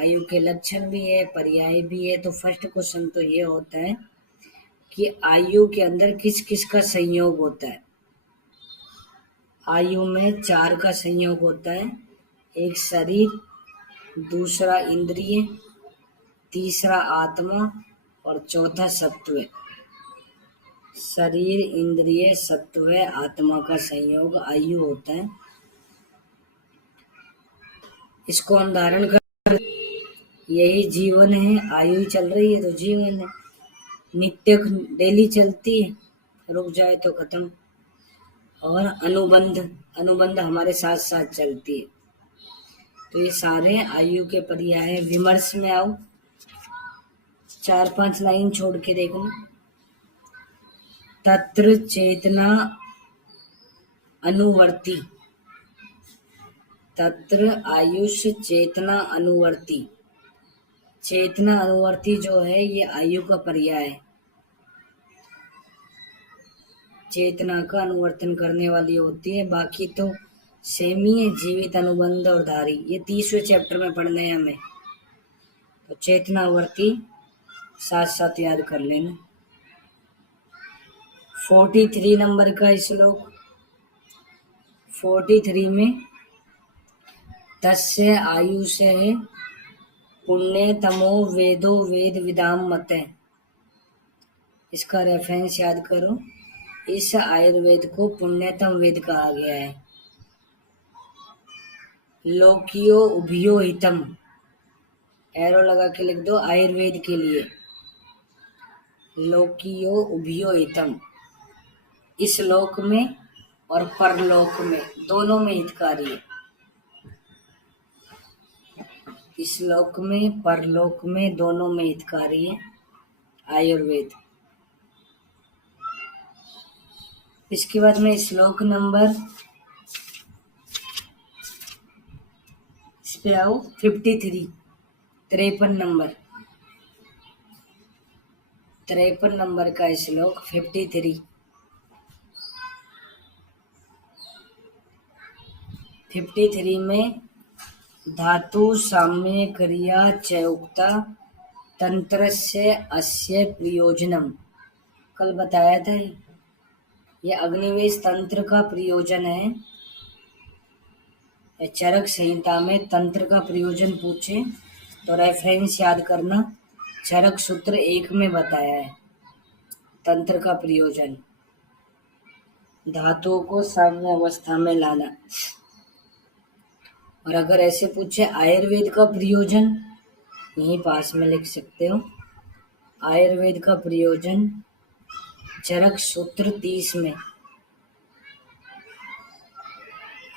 आयु के लक्षण भी है, पर्याय भी है। तो फर्स्ट क्वेश्चन तो ये होता है कि आयु के अंदर किस किस का संयोग होता है। आयु में 4 का संयोग होता है, एक शरीर, दूसरा इंद्रिय, तीसरा आत्मा और चौथा सत्व। शरीर, इंद्रिय, सत्व, आत्मा का संयोग आयु होता है। इसको हम धारण कर, यही जीवन है। आयु चल रही है तो जीवन है, नित्य डेली चलती है, रुक जाए तो खत्म। और अनुबंध, अनुबंध हमारे साथ साथ चलती है। तो ये सारे आयु के पर्याय है। विमर्श में आओ, 4-5 लाइन छोड़ के देखना। तत्र चेतना अनुवर्ती, तत्र आयुष चेतना अनुवर्ती। चेतना अनुवर्ती जो है ये आयु का पर्याय है। चेतना का अनुवर्तन करने वाली होती है, बाकी तो सेम ही है। जीवित, अनुबंध और धारी, ये 30वें चैप्टर में पढ़ने हैं हमें। तो चेतनावर्ती साथ साथ याद कर लेना। 43 नंबर का श्लोक, 43 में तस्य आयु से पुण्य तमो वेदो वेद विदाम मत। इसका रेफरेंस याद करो। इस आयुर्वेद को पुण्यतम वेद कहा गया है। लोकियो उभयो हितम, एरो लगा के लिख दो आयुर्वेद के लिए। लोकियो उभयो हितम, इस लोक में और परलोक में दोनों में हितकारी है। इस लोक में, परलोक में, दोनों में हितकारी है आयुर्वेद। इसके बाद में श्लोक नंबर, इस पे आओ, 53, 53 नंबर, 53 नंबर का श्लोक 53। 53 में धातु साम्य क्रिया च उक्ता तंत्रस्य अस्य प्रयोजनम, कल बताया था। ये अग्निवेश तंत्र का प्रयोजन है। चरक संहिता में तंत्र का प्रयोजन पूछे तो रेफरेंस याद करना। चरक सूत्र 1 में बताया है तंत्र का प्रयोजन, धातुओं को साम्य अवस्था में लाना। और अगर ऐसे पूछे आयुर्वेद का प्रयोजन, यहीं पास में लिख सकते हो। आयुर्वेद का प्रयोजन चरक सूत्र 30 में,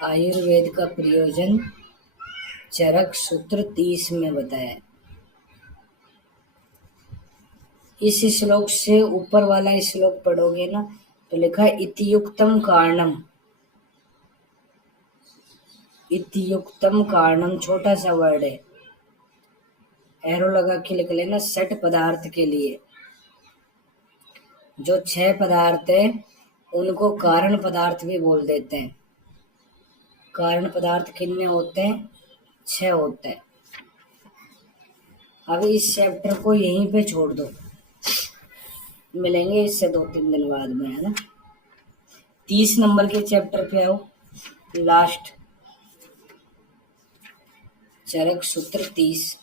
आयुर्वेद का प्रयोजन चरक सूत्र 30 में बताया। इस श्लोक से ऊपर वाला श्लोक पढ़ोगे ना तो लिखा है इतियुक्तम कारणम। इतियुक्तम कारणम छोटा सा वर्ड है, एरो लगा के लिख लेना। 6 पदार्थ के लिए, जो 6 पदार्थ है उनको कारण पदार्थ भी बोल देते हैं। कारण पदार्थ कितने होते हैं? 6 होते हैं। अब इस चैप्टर को यहीं पे छोड़ दो, मिलेंगे इससे 2-3 दिन बाद में, है ना। 30 नंबर के चैप्टर पे आओ, लास्ट चरक सूत्र 30।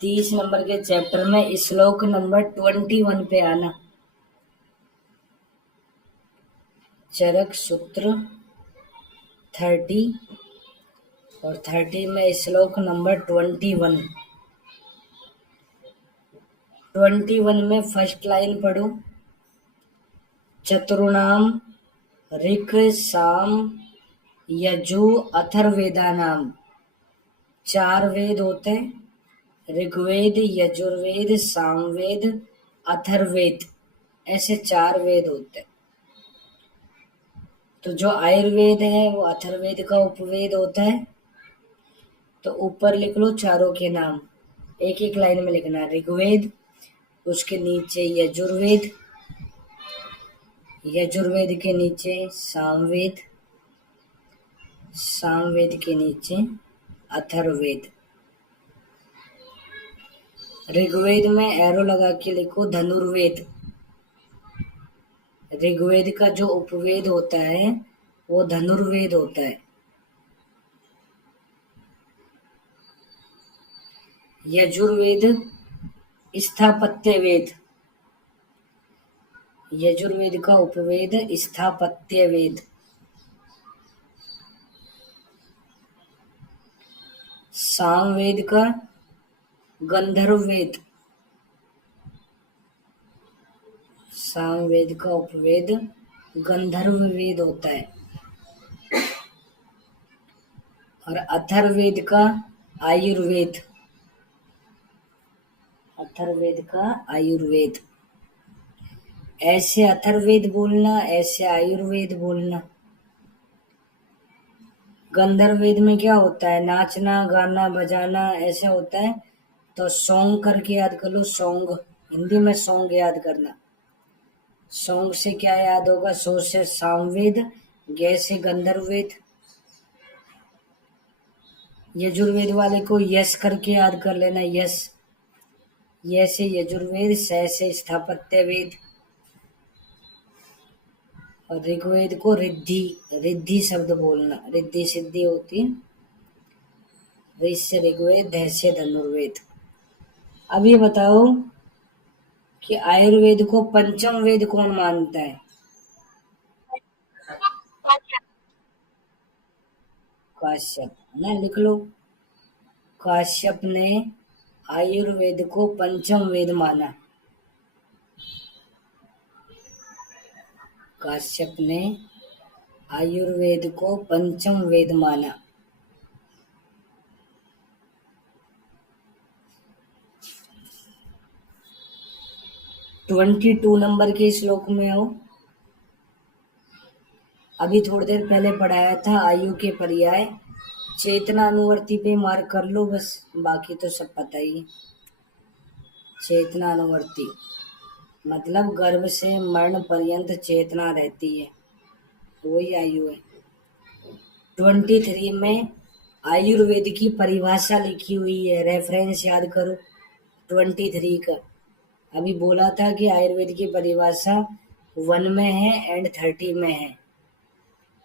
30 नंबर के चैप्टर में श्लोक नंबर 21 पे आना। चरक सूत्र 30 और 30 में श्लोक नंबर 21। 21 में फर्स्ट लाइन पढ़ो। चतुर्णाम ऋक् साम यजु अथर्ववेदानाम, 4 वेद होते हैं, ऋग्वेद, यजुर्वेद, सामवेद, अथर्ववेद, ऐसे 4 वेद होते हैं। तो जो आयुर्वेद है वो अथर्ववेद का उपवेद होता है। तो ऊपर लिख लो चारों के नाम, एक एक लाइन में लिखना। ऋग्वेद, उसके नीचे यजुर्वेद, यजुर्वेद के नीचे सामवेद, सामवेद के नीचे अथर्ववेद। ऋग्वेद में एरो लगा के लिखो धनुर्वेद। ऋग्वेद का जो उपवेद होता है वो धनुर्वेद होता है। यजुर्वेद स्थापत्य वेद। यजुर्वेद का उपवेद स्थापत्य वेद। सामवेद का गंधर्व वेद। सामवेद का उपवेद गंधर्व वेद होता है। और अथर्ववेद का आयुर्वेद। अथर्ववेद का आयुर्वेद। ऐसे अथर्ववेद बोलना, ऐसे आयुर्वेद बोलना। गंधर्व वेद में क्या होता है? नाचना, गाना, बजाना ऐसे होता है। तो सॉन्ग करके याद कर लो। सॉन्ग, हिंदी में सॉन्ग याद करना। सॉन्ग से क्या याद होगा? सो से सामवेद, गे से गंधर्व वेद। यजुर्वेद वाले को यश करके याद कर लेना। यश, ये से यजुर्वेद, से स्थापत्य वेद। और ऋग्वेद को रिद्धि, रिद्धि शब्द बोलना। रिद्धि सिद्धि होती है। ऋ से ऋग्वेद, ध से धनुर्वेद। अब ये बताओ कि आयुर्वेद को पंचम वेद कौन मानता है? काश्यप। ना लिख लो। काश्यप ने आयुर्वेद को पंचम वेद माना। काश्यप ने आयुर्वेद को पंचम वेद माना। ट्वेंटी टू नंबर के श्लोक में हो। अभी थोड़ी देर पहले पढ़ाया था आयु के पर्याय। चेतना अनुवर्ती पे मार्क कर लो बस, बाकी तो सब पता ही है। चेतना अनुवर्ती मतलब गर्भ से मरण पर्यंत चेतना रहती है, वही आयु है। 23 में आयुर्वेद की परिभाषा लिखी हुई है, रेफरेंस याद करो 23 का। अभी बोला था कि आयुर्वेद की परिभाषा 1 में है एंड 30 में है,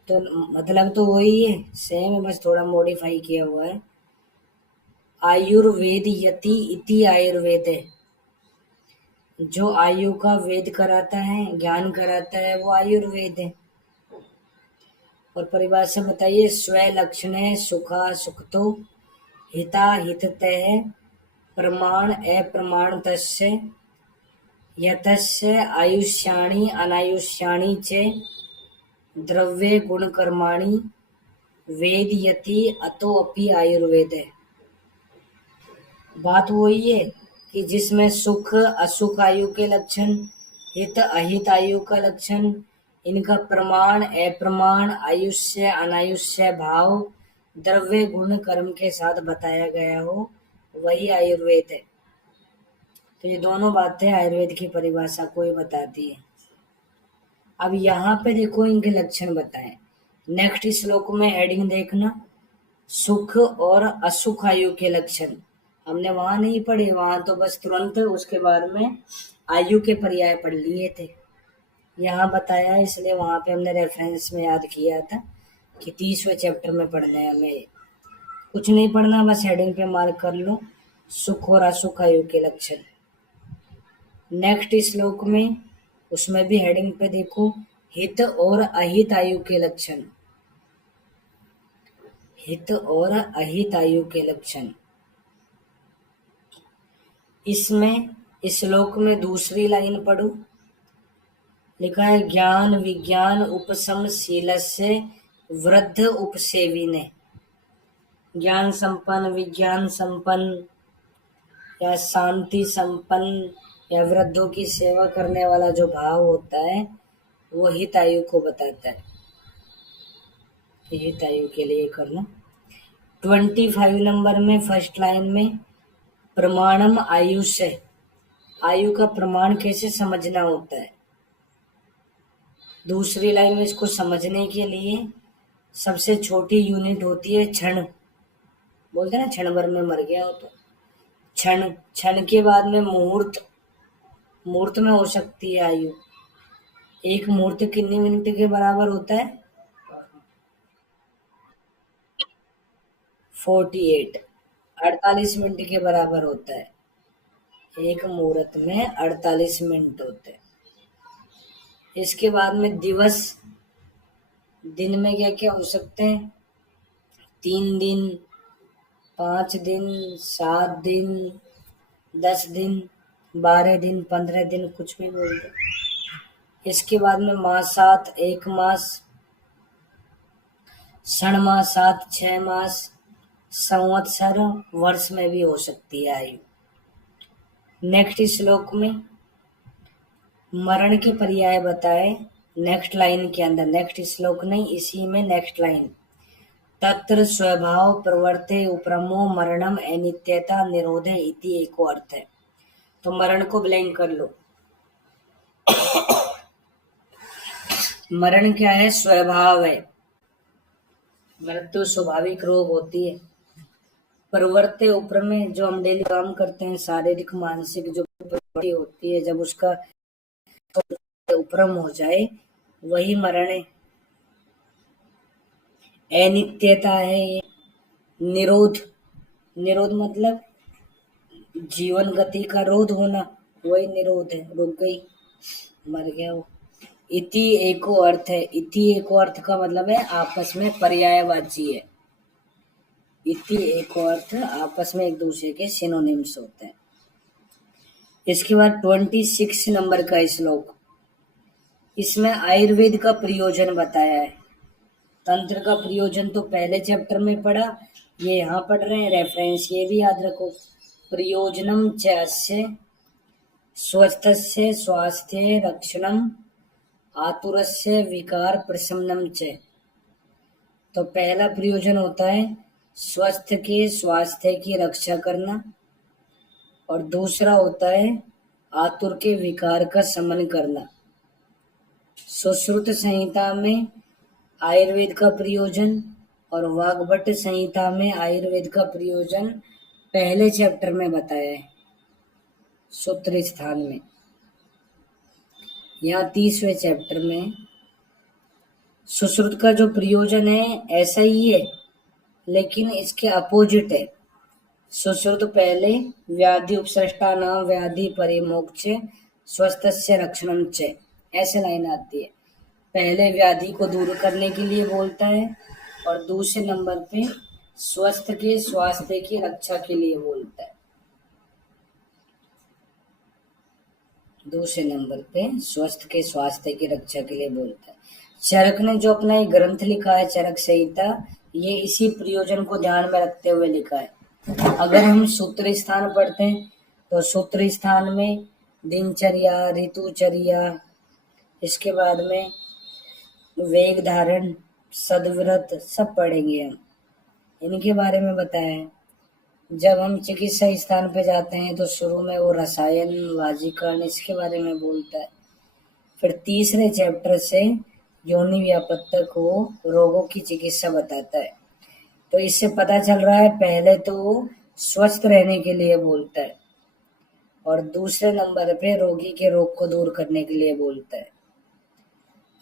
तो मतलब तो वही है, सेम है, बस थोड़ा मॉडिफाई किया हुआ है। आयुर्वेद यति इति आयुर्वेद है। जो आयु का वेद कराता है, ज्ञान कराता है, वो आयुर्वेद है। और परिभाषा बताइए। स्वलक्षण सुखा सुखतो, हिता हिततः, प्रमाण अप्रमाण तस्य, यतस्य आयुष्याणि अनायुष्याणि च, द्रव्य गुण कर्माणि, वेद यति अतो अपि आयुर्वेद है। बात वही है कि जिसमें सुख असुख आयु के लक्षण, हित अहित आयु का लक्षण, इनका प्रमाण अप्रमाण, आयुष्य अनायुष्य भाव, द्रव्य गुण कर्म के साथ बताया गया हो, वही आयुर्वेद है। तो ये दोनों बातें आयुर्वेद की परिभाषा को ही बताती है। अब यहाँ पे देखो इनके लक्षण बताएं। नेक्स्ट श्लोक में हेडिंग देखना, सुख और असुख आयु के लक्षण। हमने वहां नहीं पढ़े, वहां तो बस तुरंत उसके बाद में आयु के पर्याय पढ़ लिए थे। यहाँ बताया इसलिए वहां पे हमने रेफरेंस में याद किया था कि 30वें चैप्टर में पढ़ना है हमें। कुछ नहीं पढ़ना, बस हेडिंग पे मार्क कर लो, सुख और असुख आयु के लक्षण। नेक्स्ट श्लोक में उसमें भी हेडिंग पे देखो, हित और अहित आयु के लक्षण। हित और अहित आयु के लक्षण। इसमें इस श्लोक में दूसरी लाइन पढ़ो, लिखा है ज्ञान विज्ञान उपशमशीलस्य वृद्ध उपसेविने। ज्ञान संपन्न, विज्ञान संपन्न या शांति संपन्न या वृद्धों की सेवा करने वाला जो भाव होता है वो हित आयु को बताता है। हित आयु के लिए करना। 25 नंबर में फर्स्ट लाइन में प्रमाणम आयुष्य, आयु का प्रमाण कैसे समझना होता है। दूसरी लाइन में इसको समझने के लिए सबसे छोटी यूनिट होती है क्षण। बोलते हैं ना क्षण भर में मर गया हो तो। क्षण, क्षण के बाद में मुहूर्त, मुहूर्त में हो सकती है आयु। एक मुहूर्त कितनी मिनट के बराबर होता है? 48, 48 मिनट के बराबर होता है। एक मुहूर्त में 48 मिनट होते हैं। इसके बाद में दिवस, दिन में क्या क्या हो सकते हैं? 3 दिन, 5 दिन, 7 दिन, 10 दिन, 12 दिन, 15 दिन, कुछ भी बोल दो। इसके बाद में मासात, 1 मास, षणमासात, 6 मास, संवत्सर, वर्ष में भी हो सकती है आयु। नेक्स्ट श्लोक में मरण के पर्याय बताए। नेक्स्ट लाइन के अंदर, नेक्स्ट श्लोक नहीं, इसी में नेक्स्ट लाइन। तत्र स्वभाव प्रवर्ते उपरमो मरणम अनित्यता निरोधे इति एको अर्थ है। तो मरण को ब्लैंक कर लो। मरण क्या है? स्वभाव है। मृत्यु स्वाभाविक रोग होती है। प्रवृत्ति ऊपर में जो हम डेली काम करते हैं, शारीरिक मानसिक जो प्रवृत्ति होती है, जब उसका उपरम हो जाए वही मरण है। अनित्यता है ये। निरोध, निरोध मतलब जीवन गति का रोध होना, वही निरोध है। रुक गई, मर गया वो। इति एको अर्थ है। इति एको अर्थ का मतलब है आपस में पर्यायवाची है। इति एको अर्थ आपस में एक दूसरे के सिनोनिम्स होते हैं। इसके बाद 26 नंबर का श्लोक, इसमें आयुर्वेद का प्रयोजन बताया है। तंत्र का प्रयोजन तो पहले चैप्टर में पढ़ा, ये यहाँ पढ़ रहे हैं। रेफरेंस ये भी याद रखो। प्रयोजनम च अस्य स्वस्थस्य स्वास्थ्य रक्षणम आतुरस्य विकार प्रशमनम च। तो पहला प्रयोजन होता है स्वस्थ के स्वास्थ्य की रक्षा करना, और दूसरा होता है आतुर के विकार का शमन करना। सुश्रुत संहिता में आयुर्वेद का प्रयोजन और वाग्भट संहिता में आयुर्वेद का प्रयोजन पहले चैप्टर में बताया है, सूत्र स्थान में। यहाँ 30वें चैप्टर में सुश्रुत का जो प्रयोजन है ऐसा ही है, लेकिन इसके अपोजिट है। सुश्रुत पहले व्याधि उपसृष्टा नाम व्याधि परिमोक्ष स्वस्थस्य रक्षणम च, ऐसे लाइन आती है। पहले व्याधि को दूर करने के लिए बोलता है और दूसरे नंबर पे स्वस्थ के स्वास्थ्य की रक्षा के लिए बोलता है। दूसरे नंबर पे स्वस्थ के स्वास्थ्य की रक्षा के लिए बोलता है। चरक ने जो अपना एक ग्रंथ लिखा है चरक संहिता, ये इसी प्रयोजन को ध्यान में रखते हुए लिखा है। अगर हम सूत्र स्थान पढ़ते हैं तो सूत्र स्थान में दिनचर्या, ऋतुचर्या, इसके बाद में वेग धारण, सदव्रत सब पढ़ेंगे हम। इनके बारे में बताया है। जब हम चिकित्सा स्थान पे जाते हैं तो शुरू में वो रसायन, वाजीकरण, इसके बारे में बोलता है। फिर तीसरे चैप्टर से योनि व्यापत्तक को रोगों की चिकित्सा बताता है। तो इससे पता चल रहा है पहले तो स्वस्थ रहने के लिए बोलता है और दूसरे नंबर पे रोगी के रोग को दूर करने के लिए बोलता है।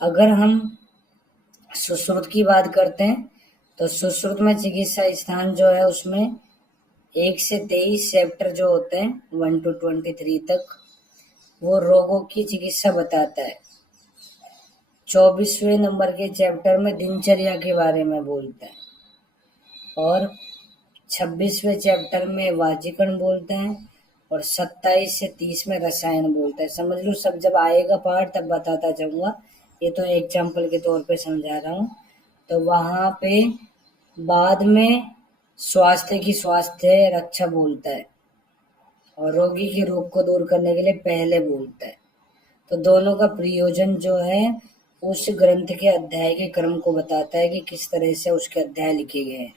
अगर हम सुश्रुत की बात करते हैं तो सुश्रुत में चिकित्सा स्थान जो है उसमें 1 से 23 चैप्टर जो होते हैं 1 to 23 तक, वो रोगों की चिकित्सा बताता है। 24वें नंबर के चैप्टर में दिनचर्या के बारे में बोलता है और 26वें चैप्टर में वाजीकरण बोलते हैं और 27 से 30 में रसायन बोलता है। समझ लो, सब जब आएगा पार्ट तब बताता जाऊंगा, ये तो एग्जाम्पल के तौर पे समझा रहा हूँ। तो वहां पे बाद में स्वास्थ्य की स्वास्थ्य रक्षा बोलता है और रोगी के रोग को दूर करने के लिए पहले बोलता है। तो दोनों का प्रयोजन जो है उस ग्रंथ के अध्याय के क्रम को बताता है कि किस तरह से उसके अध्याय लिखे गए हैं।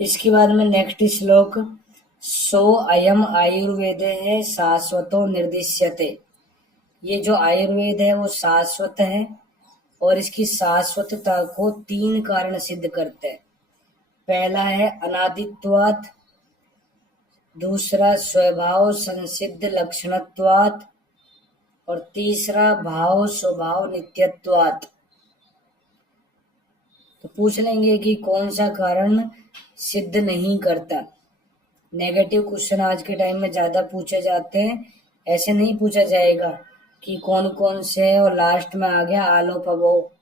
इसके बाद में नेक्स्ट श्लोक, सो अयम आयुर्वेद है शाश्वतो निर्दिश्यते। ये जो आयुर्वेद है वो शाश्वत है और इसकी शाश्वतता को तीन कारण सिद्ध करते हैं। पहला है अनादित्वात्, दूसरा स्वभाव संसिद्ध लक्षणत्वात्, और तीसरा भाव स्वभाव नित्यत्वात्। तो पूछ लेंगे कि कौन सा कारण सिद्ध नहीं करता। नेगेटिव क्वेश्चन आज के टाइम में ज्यादा पूछे जाते हैं। ऐसे नहीं पूछा जाएगा कि कौन कौन से और लास्ट में आ गया आलो पवो,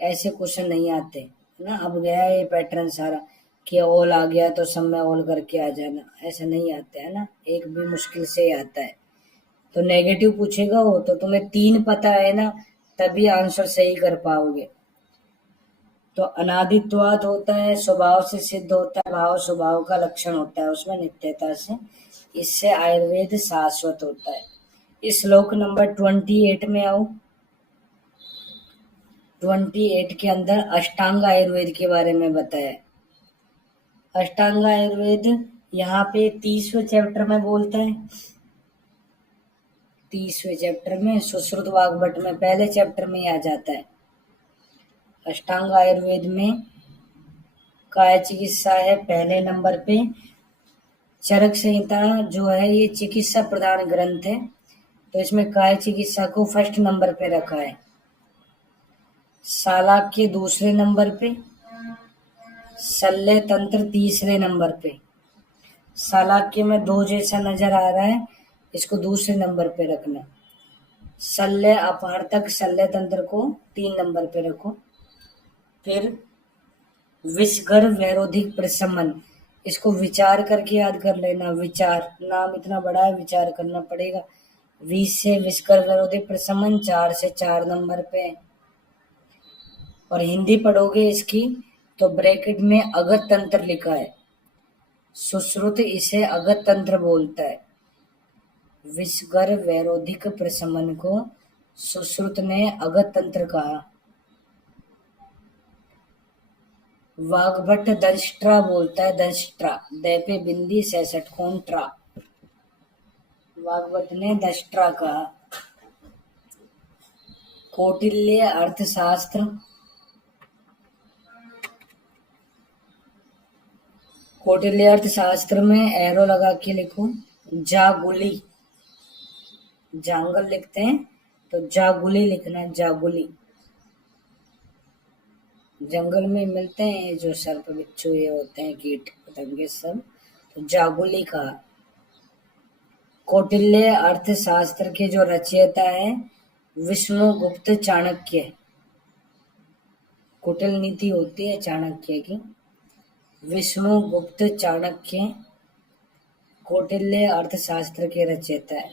ऐसे क्वेश्चन नहीं आते है ना। अब गया ये पैटर्न सारा कि ऑल आ गया तो सब में ऑल करके आ जाना, ऐसा नहीं आता है ना, एक भी मुश्किल से ही आता है। तो नेगेटिव पूछेगा वो तो तुम्हें तीन पता है ना, तभी आंसर सही कर पाओगे। तो अनादित्वाद होता है, स्वभाव से सिद्ध होता है, भाव स्वभाव का लक्षण होता है उसमें नित्यता से, इससे आयुर्वेद शाश्वत होता है। इस श्लोक नंबर 28 में आओ। 28 के अंदर अष्टांग आयुर्वेद के बारे में बताया। अष्टांग आयुर्वेद यहाँ पे 30वें चैप्टर में बोलता है। 30वें चैप्टर में सुश्रुत वाग्भट में पहले चैप्टर में आ जाता है। अष्टांग आयुर्वेद में काय चिकित्सा है पहले नंबर पे। चरक संहिता जो है ये चिकित्सा प्रधान ग्रंथ है, तो इसमें काय चिकित्सा को फर्स्ट नंबर पे रखा है। शालाक्य दूसरे नंबर पे, शल्य तंत्र तीसरे नंबर पे। शालाक्य में दो जैसा नजर आ रहा है, इसको दूसरे नंबर पे रखना। शल्य अपहार्तक शल्य तंत्र को 3 नंबर पे रखो। फिर विषगर वैरोधिक प्रशमन, इसको विचार करके याद कर लेना। विचार नाम इतना बड़ा है, विचार करना पड़ेगा। 20 से विषगर वैरोधिक प्रशमन 4 से 4 नंबर पे। और हिंदी पढ़ोगे इसकी तो ब्रैकेट में अगत तंत्र लिखा है। सुश्रुत इसे अगत तंत्र बोलता है। विषगर वैरोधिक प्रशमन को सुश्रुत ने अगत तंत्र कहा। वाग्भट दंष्ट्रा बोलता है, दंष्ट्रा दैपे बिंदी 66 कोंट्रा, वाग्भट ने दंष्ट्रा कहा। कौटिल्य अर्थशास्त्र, कौटिल्य अर्थशास्त्र में एरो लगा के लिखो। जागुली, जांगल लिखते हैं तो जागुली लिखना। जागुली जंगल में मिलते हैं जो सर्प बिच्छू ये होते हैं, कीट पतंगे सब, तो जागुली का। कौटिल्य अर्थशास्त्र के जो रचयिता है विष्णुगुप्त चाणक्य। कुटिल नीति होती है चाणक्य की। विष्णुगुप्त चाणक्य कौटिल्य अर्थशास्त्र के रचयिता है।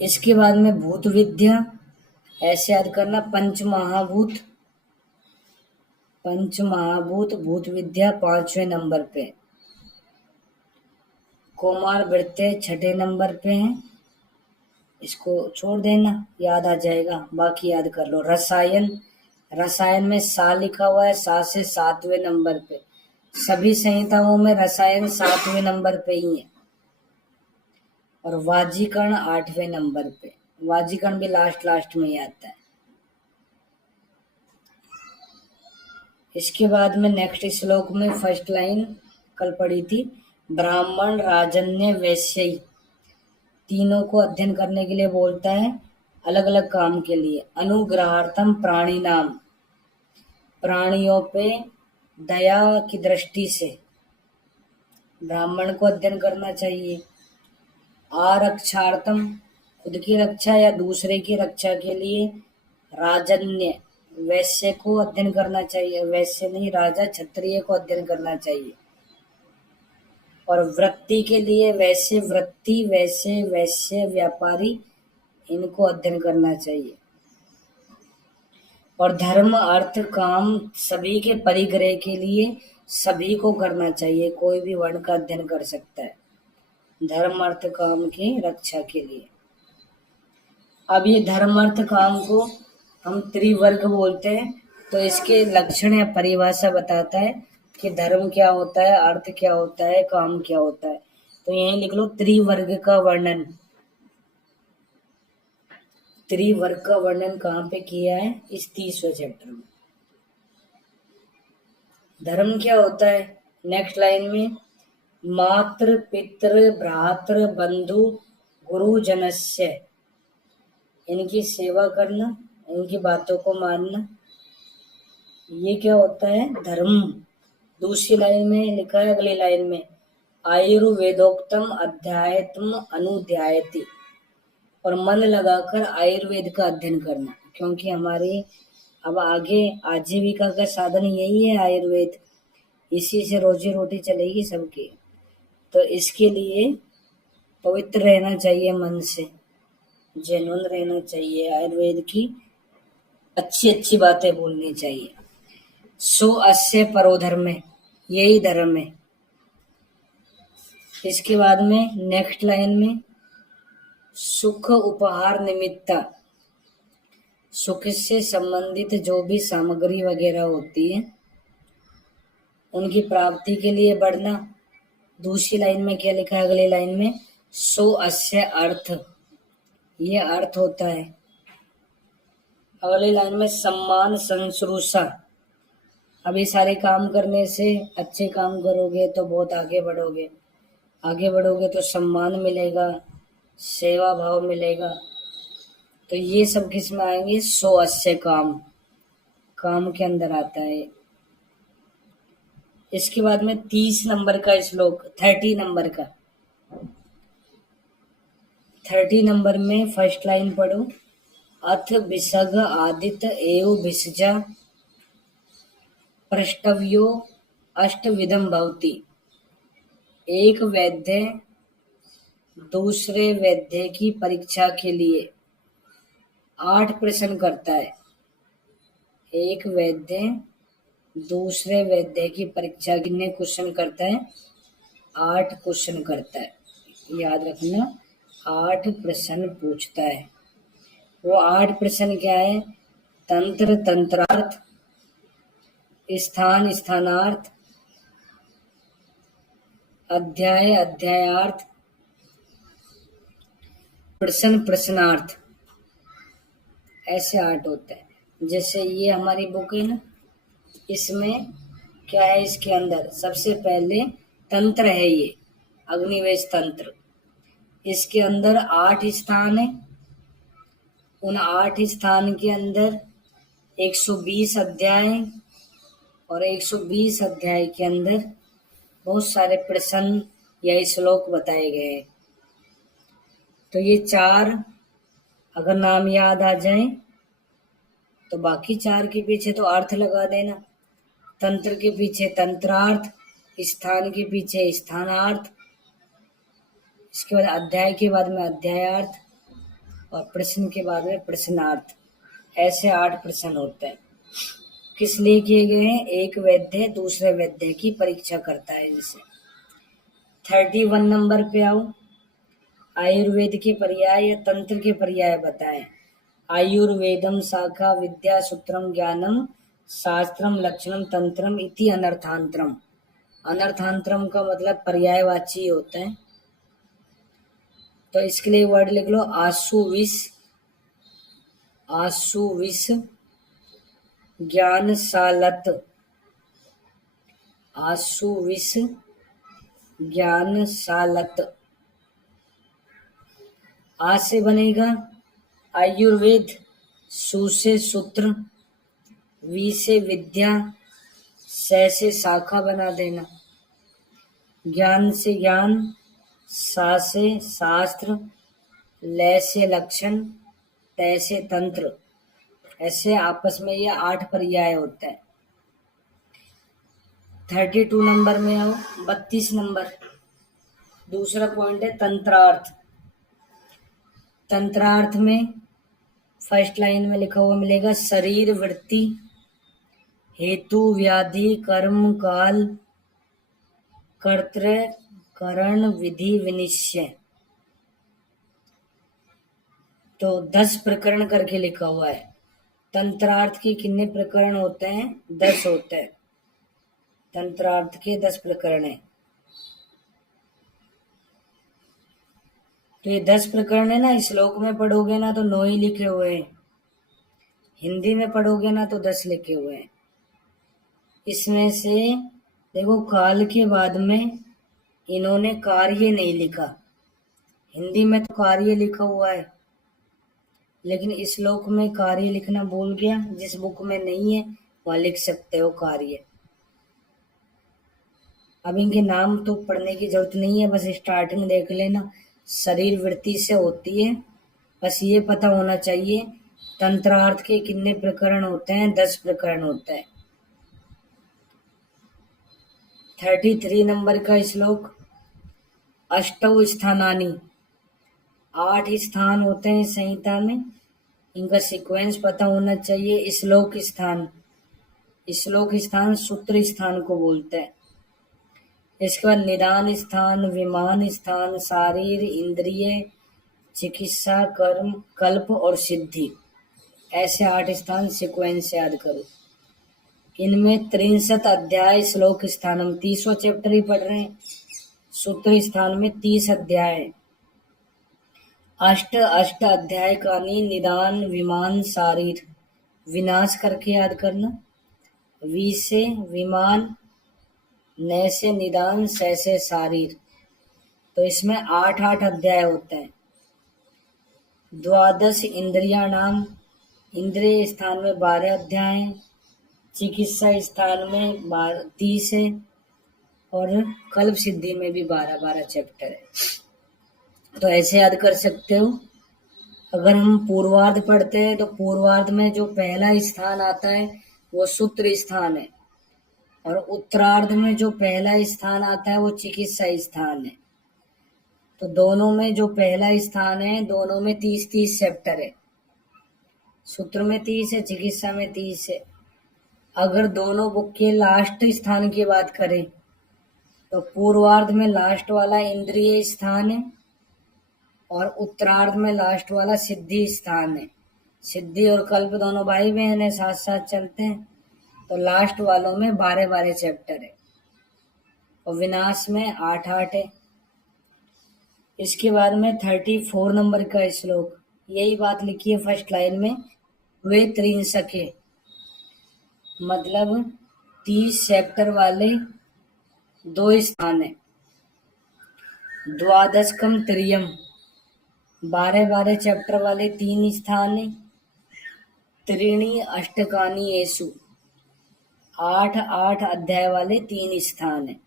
इसके बाद में भूत विद्या, ऐसे याद करना, पंचमहाभूत। पंचमहाभूत भूत विद्या 5वें नंबर पे। कौमार वृत्ते 6ठे नंबर पे है, इसको छोड़ देना, याद आ जाएगा, बाकी याद कर लो। रसायन, रसायन में सा लिखा हुआ है, सा से 7वें नंबर पे। सभी संहिताओं में रसायन 7वें नंबर पे ही है। और वाजीकरण 8वें नंबर पे। वाजीकरण भी लास्ट में ही आता है। इसके बाद में नेक्स्ट श्लोक में फर्स्ट लाइन कल पढ़ी थी, ब्राह्मण राजन्य वैश्य, तीनों को अध्ययन करने के लिए बोलता है, अलग अलग काम के लिए। अनुग्रहार्थम प्राणी नाम, प्राणियों पे दया की दृष्टि से ब्राह्मण को अध्ययन करना चाहिए। आरक्षार्थम, खुद की रक्षा या दूसरे की रक्षा के लिए। राजन्य, वैश्य को अध्ययन करना चाहिए, वैश्य नहीं राजा क्षत्रिय को अध्ययन करना चाहिए। और वृत्ति के लिए वैश्य वृत्ति, वैश्य वैश्य व्यापारी, इनको अध्ययन करना चाहिए। और धर्म अर्थ काम सभी के परिग्रह के लिए सभी को करना चाहिए, कोई भी वर्ण का अध्ययन कर सकता है धर्म अर्थ काम की रक्षा के लिए। अब ये धर्म अर्थ काम को हम त्रिवर्ग बोलते हैं, तो इसके लक्षण या परिभाषा बताता है कि धर्म क्या होता है, अर्थ क्या होता है, काम क्या होता है। तो यहीं लिख लो त्रिवर्ग का वर्णन। त्रिवर्ग का वर्णन कहाँ पे किया है? इस 30वें चैप्टर में। धर्म क्या होता है? नेक्स्ट लाइन में, मातृ पितृ भ्रातृ बंधु गुरुजनस्य, इनकी सेवा करना, इनकी बातों को मानना, ये क्या होता है? धर्म। दूसरी लाइन में लिखा है, अगली लाइन में, आयुर्वेदोक्तम अध्यायत्म अनुध्यायति, और मन लगाकर आयुर्वेद का अध्ययन करना, क्योंकि हमारी अब आगे आजीविका का साधन यही है आयुर्वेद, इसी से रोजी रोटी चलेगी सबकी। तो इसके लिए पवित्र रहना चाहिए, मन से जेनुइन रहना चाहिए, आयुर्वेद की अच्छी अच्छी बातें बोलनी चाहिए। सो अस्य परो धर्म है, यही धर्म है। इसके बाद में नेक्स्ट लाइन में, सुख उपहार निमित्ता, सुख से संबंधित जो भी सामग्री वगैरह होती है उनकी प्राप्ति के लिए बढ़ना। दूसरी लाइन में क्या लिखा है? अगली लाइन में, सो अस्य अर्थ, ये अर्थ होता है। अगली लाइन में, सम्मान संश्रूषा, अभी सारे काम करने से, अच्छे काम करोगे तो बहुत आगे बढ़ोगे, आगे बढ़ोगे तो सम्मान मिलेगा, सेवा भाव मिलेगा। तो ये सब किस में आएंगे? सो अस्य काम, काम के अंदर आता है। इसके बाद में 30 नंबर का श्लोक, 30 नंबर का, 30 नंबर में फर्स्ट लाइन पढ़ो, अथ विसग आदित एव विसजा पृष्ठव्यो अष्टविधम भवति। एक वैद्य दूसरे वैद्य की परीक्षा के लिए 8 प्रश्न करता है। एक वैद्य दूसरे वैद्य की परीक्षा कितने क्वेश्चन करता है? 8 क्वेश्चन करता है, याद रखना, 8 प्रश्न पूछता है। वो 8 प्रश्न क्या है? तंत्र तंत्रार्थ, स्थान स्थानार्थ, अध्याय अध्यायार्थ, प्रश्न प्रश्नार्थ, ऐसे 8 होते हैं। जैसे ये हमारी बुक है ना, इसमें क्या है? इसके अंदर सबसे पहले तंत्र है, ये अग्निवेश तंत्र। इसके अंदर 8 स्थान है। उन 8 स्थान के अंदर 120 अध्याय, और 120 अध्याय के अंदर बहुत सारे प्रश्न या श्लोक बताए गए हैं। तो ये 4 अगर नाम याद आ जाए तो बाकी 4 के पीछे तो अर्थ लगा देना। तंत्र के पीछे तंत्रार्थ, स्थान के पीछे स्थानार्थ, इसके बाद अध्याय के बाद में अध्यायार्थ, और प्रश्न के बाद में प्रश्नार्थ। ऐसे 8 प्रश्न होते हैं। किस लिए किए गए हैं? एक वैद्य दूसरे वैद्य की परीक्षा करता है। जैसे 31 नंबर पे आओ, आयुर्वेद के पर्याय या तंत्र के पर्याय बताएं। आयुर्वेदम शाखा विद्या सूत्रम ज्ञानम शास्त्रम लक्षणम तंत्रम इति अनर्थांतरम। अनर्थांतरम का मतलब पर्यायवाची होता है। तो इसके लिए वर्ड लिख लो, आशुविश, आशुविश ज्ञानशालत, आशुविश ज्ञानशालत। आ से बनेगा आयुर्वेद, सु से सूत्र, वी से विद्या, स से शाखा बना देना, ज्ञान से ज्ञान, सा से शास्त्र, ल से लक्षण, त से तंत्र। ऐसे आपस में ये 8 पर्याय होते हैं। 32 नंबर में आओ, 32 नंबर, दूसरा पॉइंट है तंत्रार्थ। तंत्रार्थ में फर्स्ट लाइन में लिखा हुआ मिलेगा, शरीर वृत्ति हेतु व्याधि कर्म काल कर्तृ करण विधि विनिश्चय। तो 10 प्रकरण करके लिखा हुआ है। तंत्रार्थ के कितने प्रकरण होते हैं? 10 होते हैं। तंत्रार्थ के 10 प्रकरण है। तो ये 10 प्रकरण है ना, श्लोक में पढ़ोगे ना तो 9 ही लिखे हुए हैं, हिंदी में पढ़ोगे ना तो 10 लिखे हुए हैं। इसमें से देखो, काल के बाद में इन्होंने कार्य नहीं लिखा। हिंदी में तो कार्य लिखा हुआ है, लेकिन इस श्लोक में कार्य लिखना भूल गया। जिस बुक में नहीं है वहां लिख सकते हो कार्य। अब इनके नाम तो पढ़ने की जरूरत नहीं है, बस स्टार्टिंग देख लेना। शरीर वृत्ति से होती है, बस ये पता होना चाहिए तंत्रार्थ के कितने प्रकरण होते हैं। 10 प्रकरण होते हैं। 33 नंबर का श्लोक, अष्टौ स्थानानि, 8 स्थान होते हैं संहिता में। इनका सीक्वेंस पता होना चाहिए। श्लोक स्थान, श्लोक स्थान सूत्र स्थान को बोलते हैं। इसके बाद निदान स्थान, विमान स्थान, शारीर, इंद्रिय, चिकित्सा, कर्म, कल्प और सिद्धि, ऐसे 8 स्थान सीक्वेंस से याद करो। इनमें 63 अध्याय श्लोक स्थान, हम 30वां चैप्टर ही पढ़ रहे हैं। सूत्र स्थान में 30 अध्याय। अष्ट अध्याय का निदान, विमान, शारीर, विनाश करके याद करना। वी से विमान, न से निदान, से शारीर। तो इसमें 8 अध्याय होते हैं। द्वादश इंद्रिया नाम, इंद्रिय स्थान में 12 अध्याय हैं। चिकित्सा स्थान में 30 है, और कल्प सिद्धि में भी 12 चैप्टर है। तो ऐसे याद कर सकते हो। अगर हम पूर्वार्ध पढ़ते हैं तो पूर्वार्ध में जो पहला स्थान आता है वो सूत्र स्थान है, और उत्तरार्ध में जो पहला स्थान आता है वो चिकित्सा स्थान है। तो दोनों में जो पहला स्थान है, दोनों में 30 चैप्टर है। सूत्र में 30 है, चिकित्सा में 30 है। अगर दोनों बुक के लास्ट स्थान की बात करें तो पूर्वार्ध में लास्ट वाला इंद्रिय स्थान है, और उत्तरार्ध में लास्ट वाला सिद्धि स्थान है। सिद्धि और कल्प दोनों भाई बहन है, साथ साथ चलते हैं। तो लास्ट वालों में 12 चैप्टर है, और विनाश में 8 है। इसके बाद में 34 नंबर का श्लोक, यही बात लिखी है फर्स्ट लाइन में, वे त्रिंसके, मतलब 30 चैप्टर वाले 2 स्थान है। द्वादशकम त्रियम, 12 चैप्टर वाले 3 स्थान है। त्रीणी अष्टकानी येसु, 8 अध्याय वाले 3 स्थान है।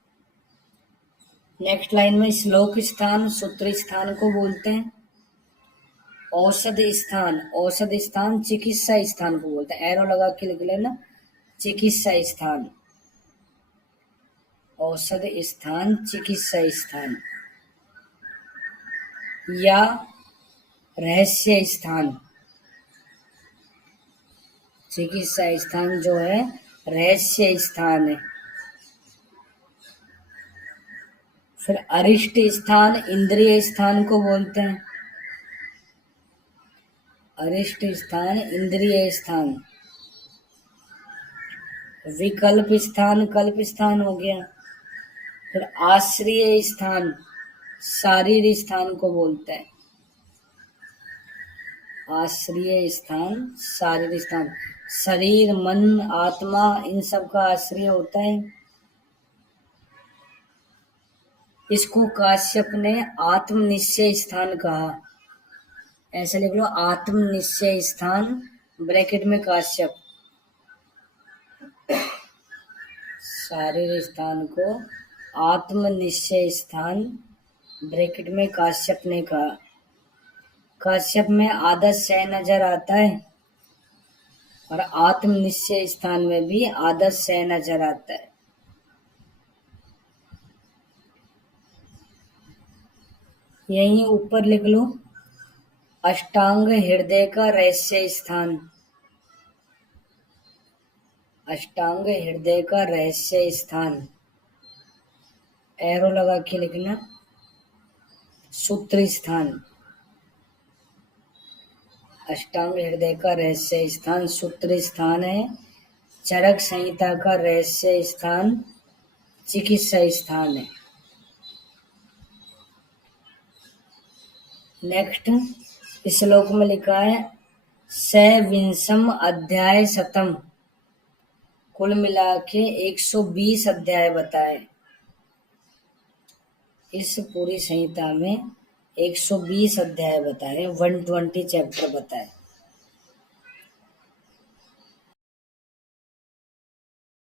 नेक्स्ट लाइन में श्लोक स्थान, सूत्र स्थान को बोलते हैं। औषध स्थान, औषध स्थान चिकित्सा स्थान को बोलते हैं। एरो लगा के लिख लेना, चिकित्सा स्थान, औषध स्थान, चिकित्सा स्थान। या रहस्य स्थान, चिकित्सा स्थान जो है रहस्य स्थान है। फिर अरिष्ट स्थान इंद्रिय स्थान को बोलते हैं। अरिष्ट स्थान इंद्रिय स्थान। विकल्प स्थान कल्प स्थान हो गया। फिर आश्रय स्थान शारीर स्थान को बोलते हैं। आश्रय स्थान शारीर स्थान, शरीर, मन, आत्मा, इन सब का आश्रय होता है। इसको काश्यप ने आत्मनिश्चय स्थान कहा। ऐसे लिख लो, आत्मनिश्चय स्थान, ब्रैकेट में काश्यप। शारीर स्थान को आत्मनिश्चय स्थान, ब्रैकेट में काश्यप ने कहा। काश्यप में आधा स नजर आता है, और आत्मनिश्चय स्थान में भी आधा स नजर आता है। यहीं ऊपर लिख लो, अष्टांग हृदय का रहस्य स्थान, अष्टांग हृदय का रहस्य स्थान, एरो लगा के लिखना। सूत्र स्थान, अष्टांग हृदय का रहस्य स्थान सूत्र स्थान है। चरक संहिता का रहस्य स्थान चिकित्सा स्थान है। नेक्स्ट श्लोक में लिखा है सविंशम अध्याय शतम, कुल मिला के 120 अध्याय बताए। इस पूरी संहिता में 120 अध्याय बताए, 120 चैप्टर बताए।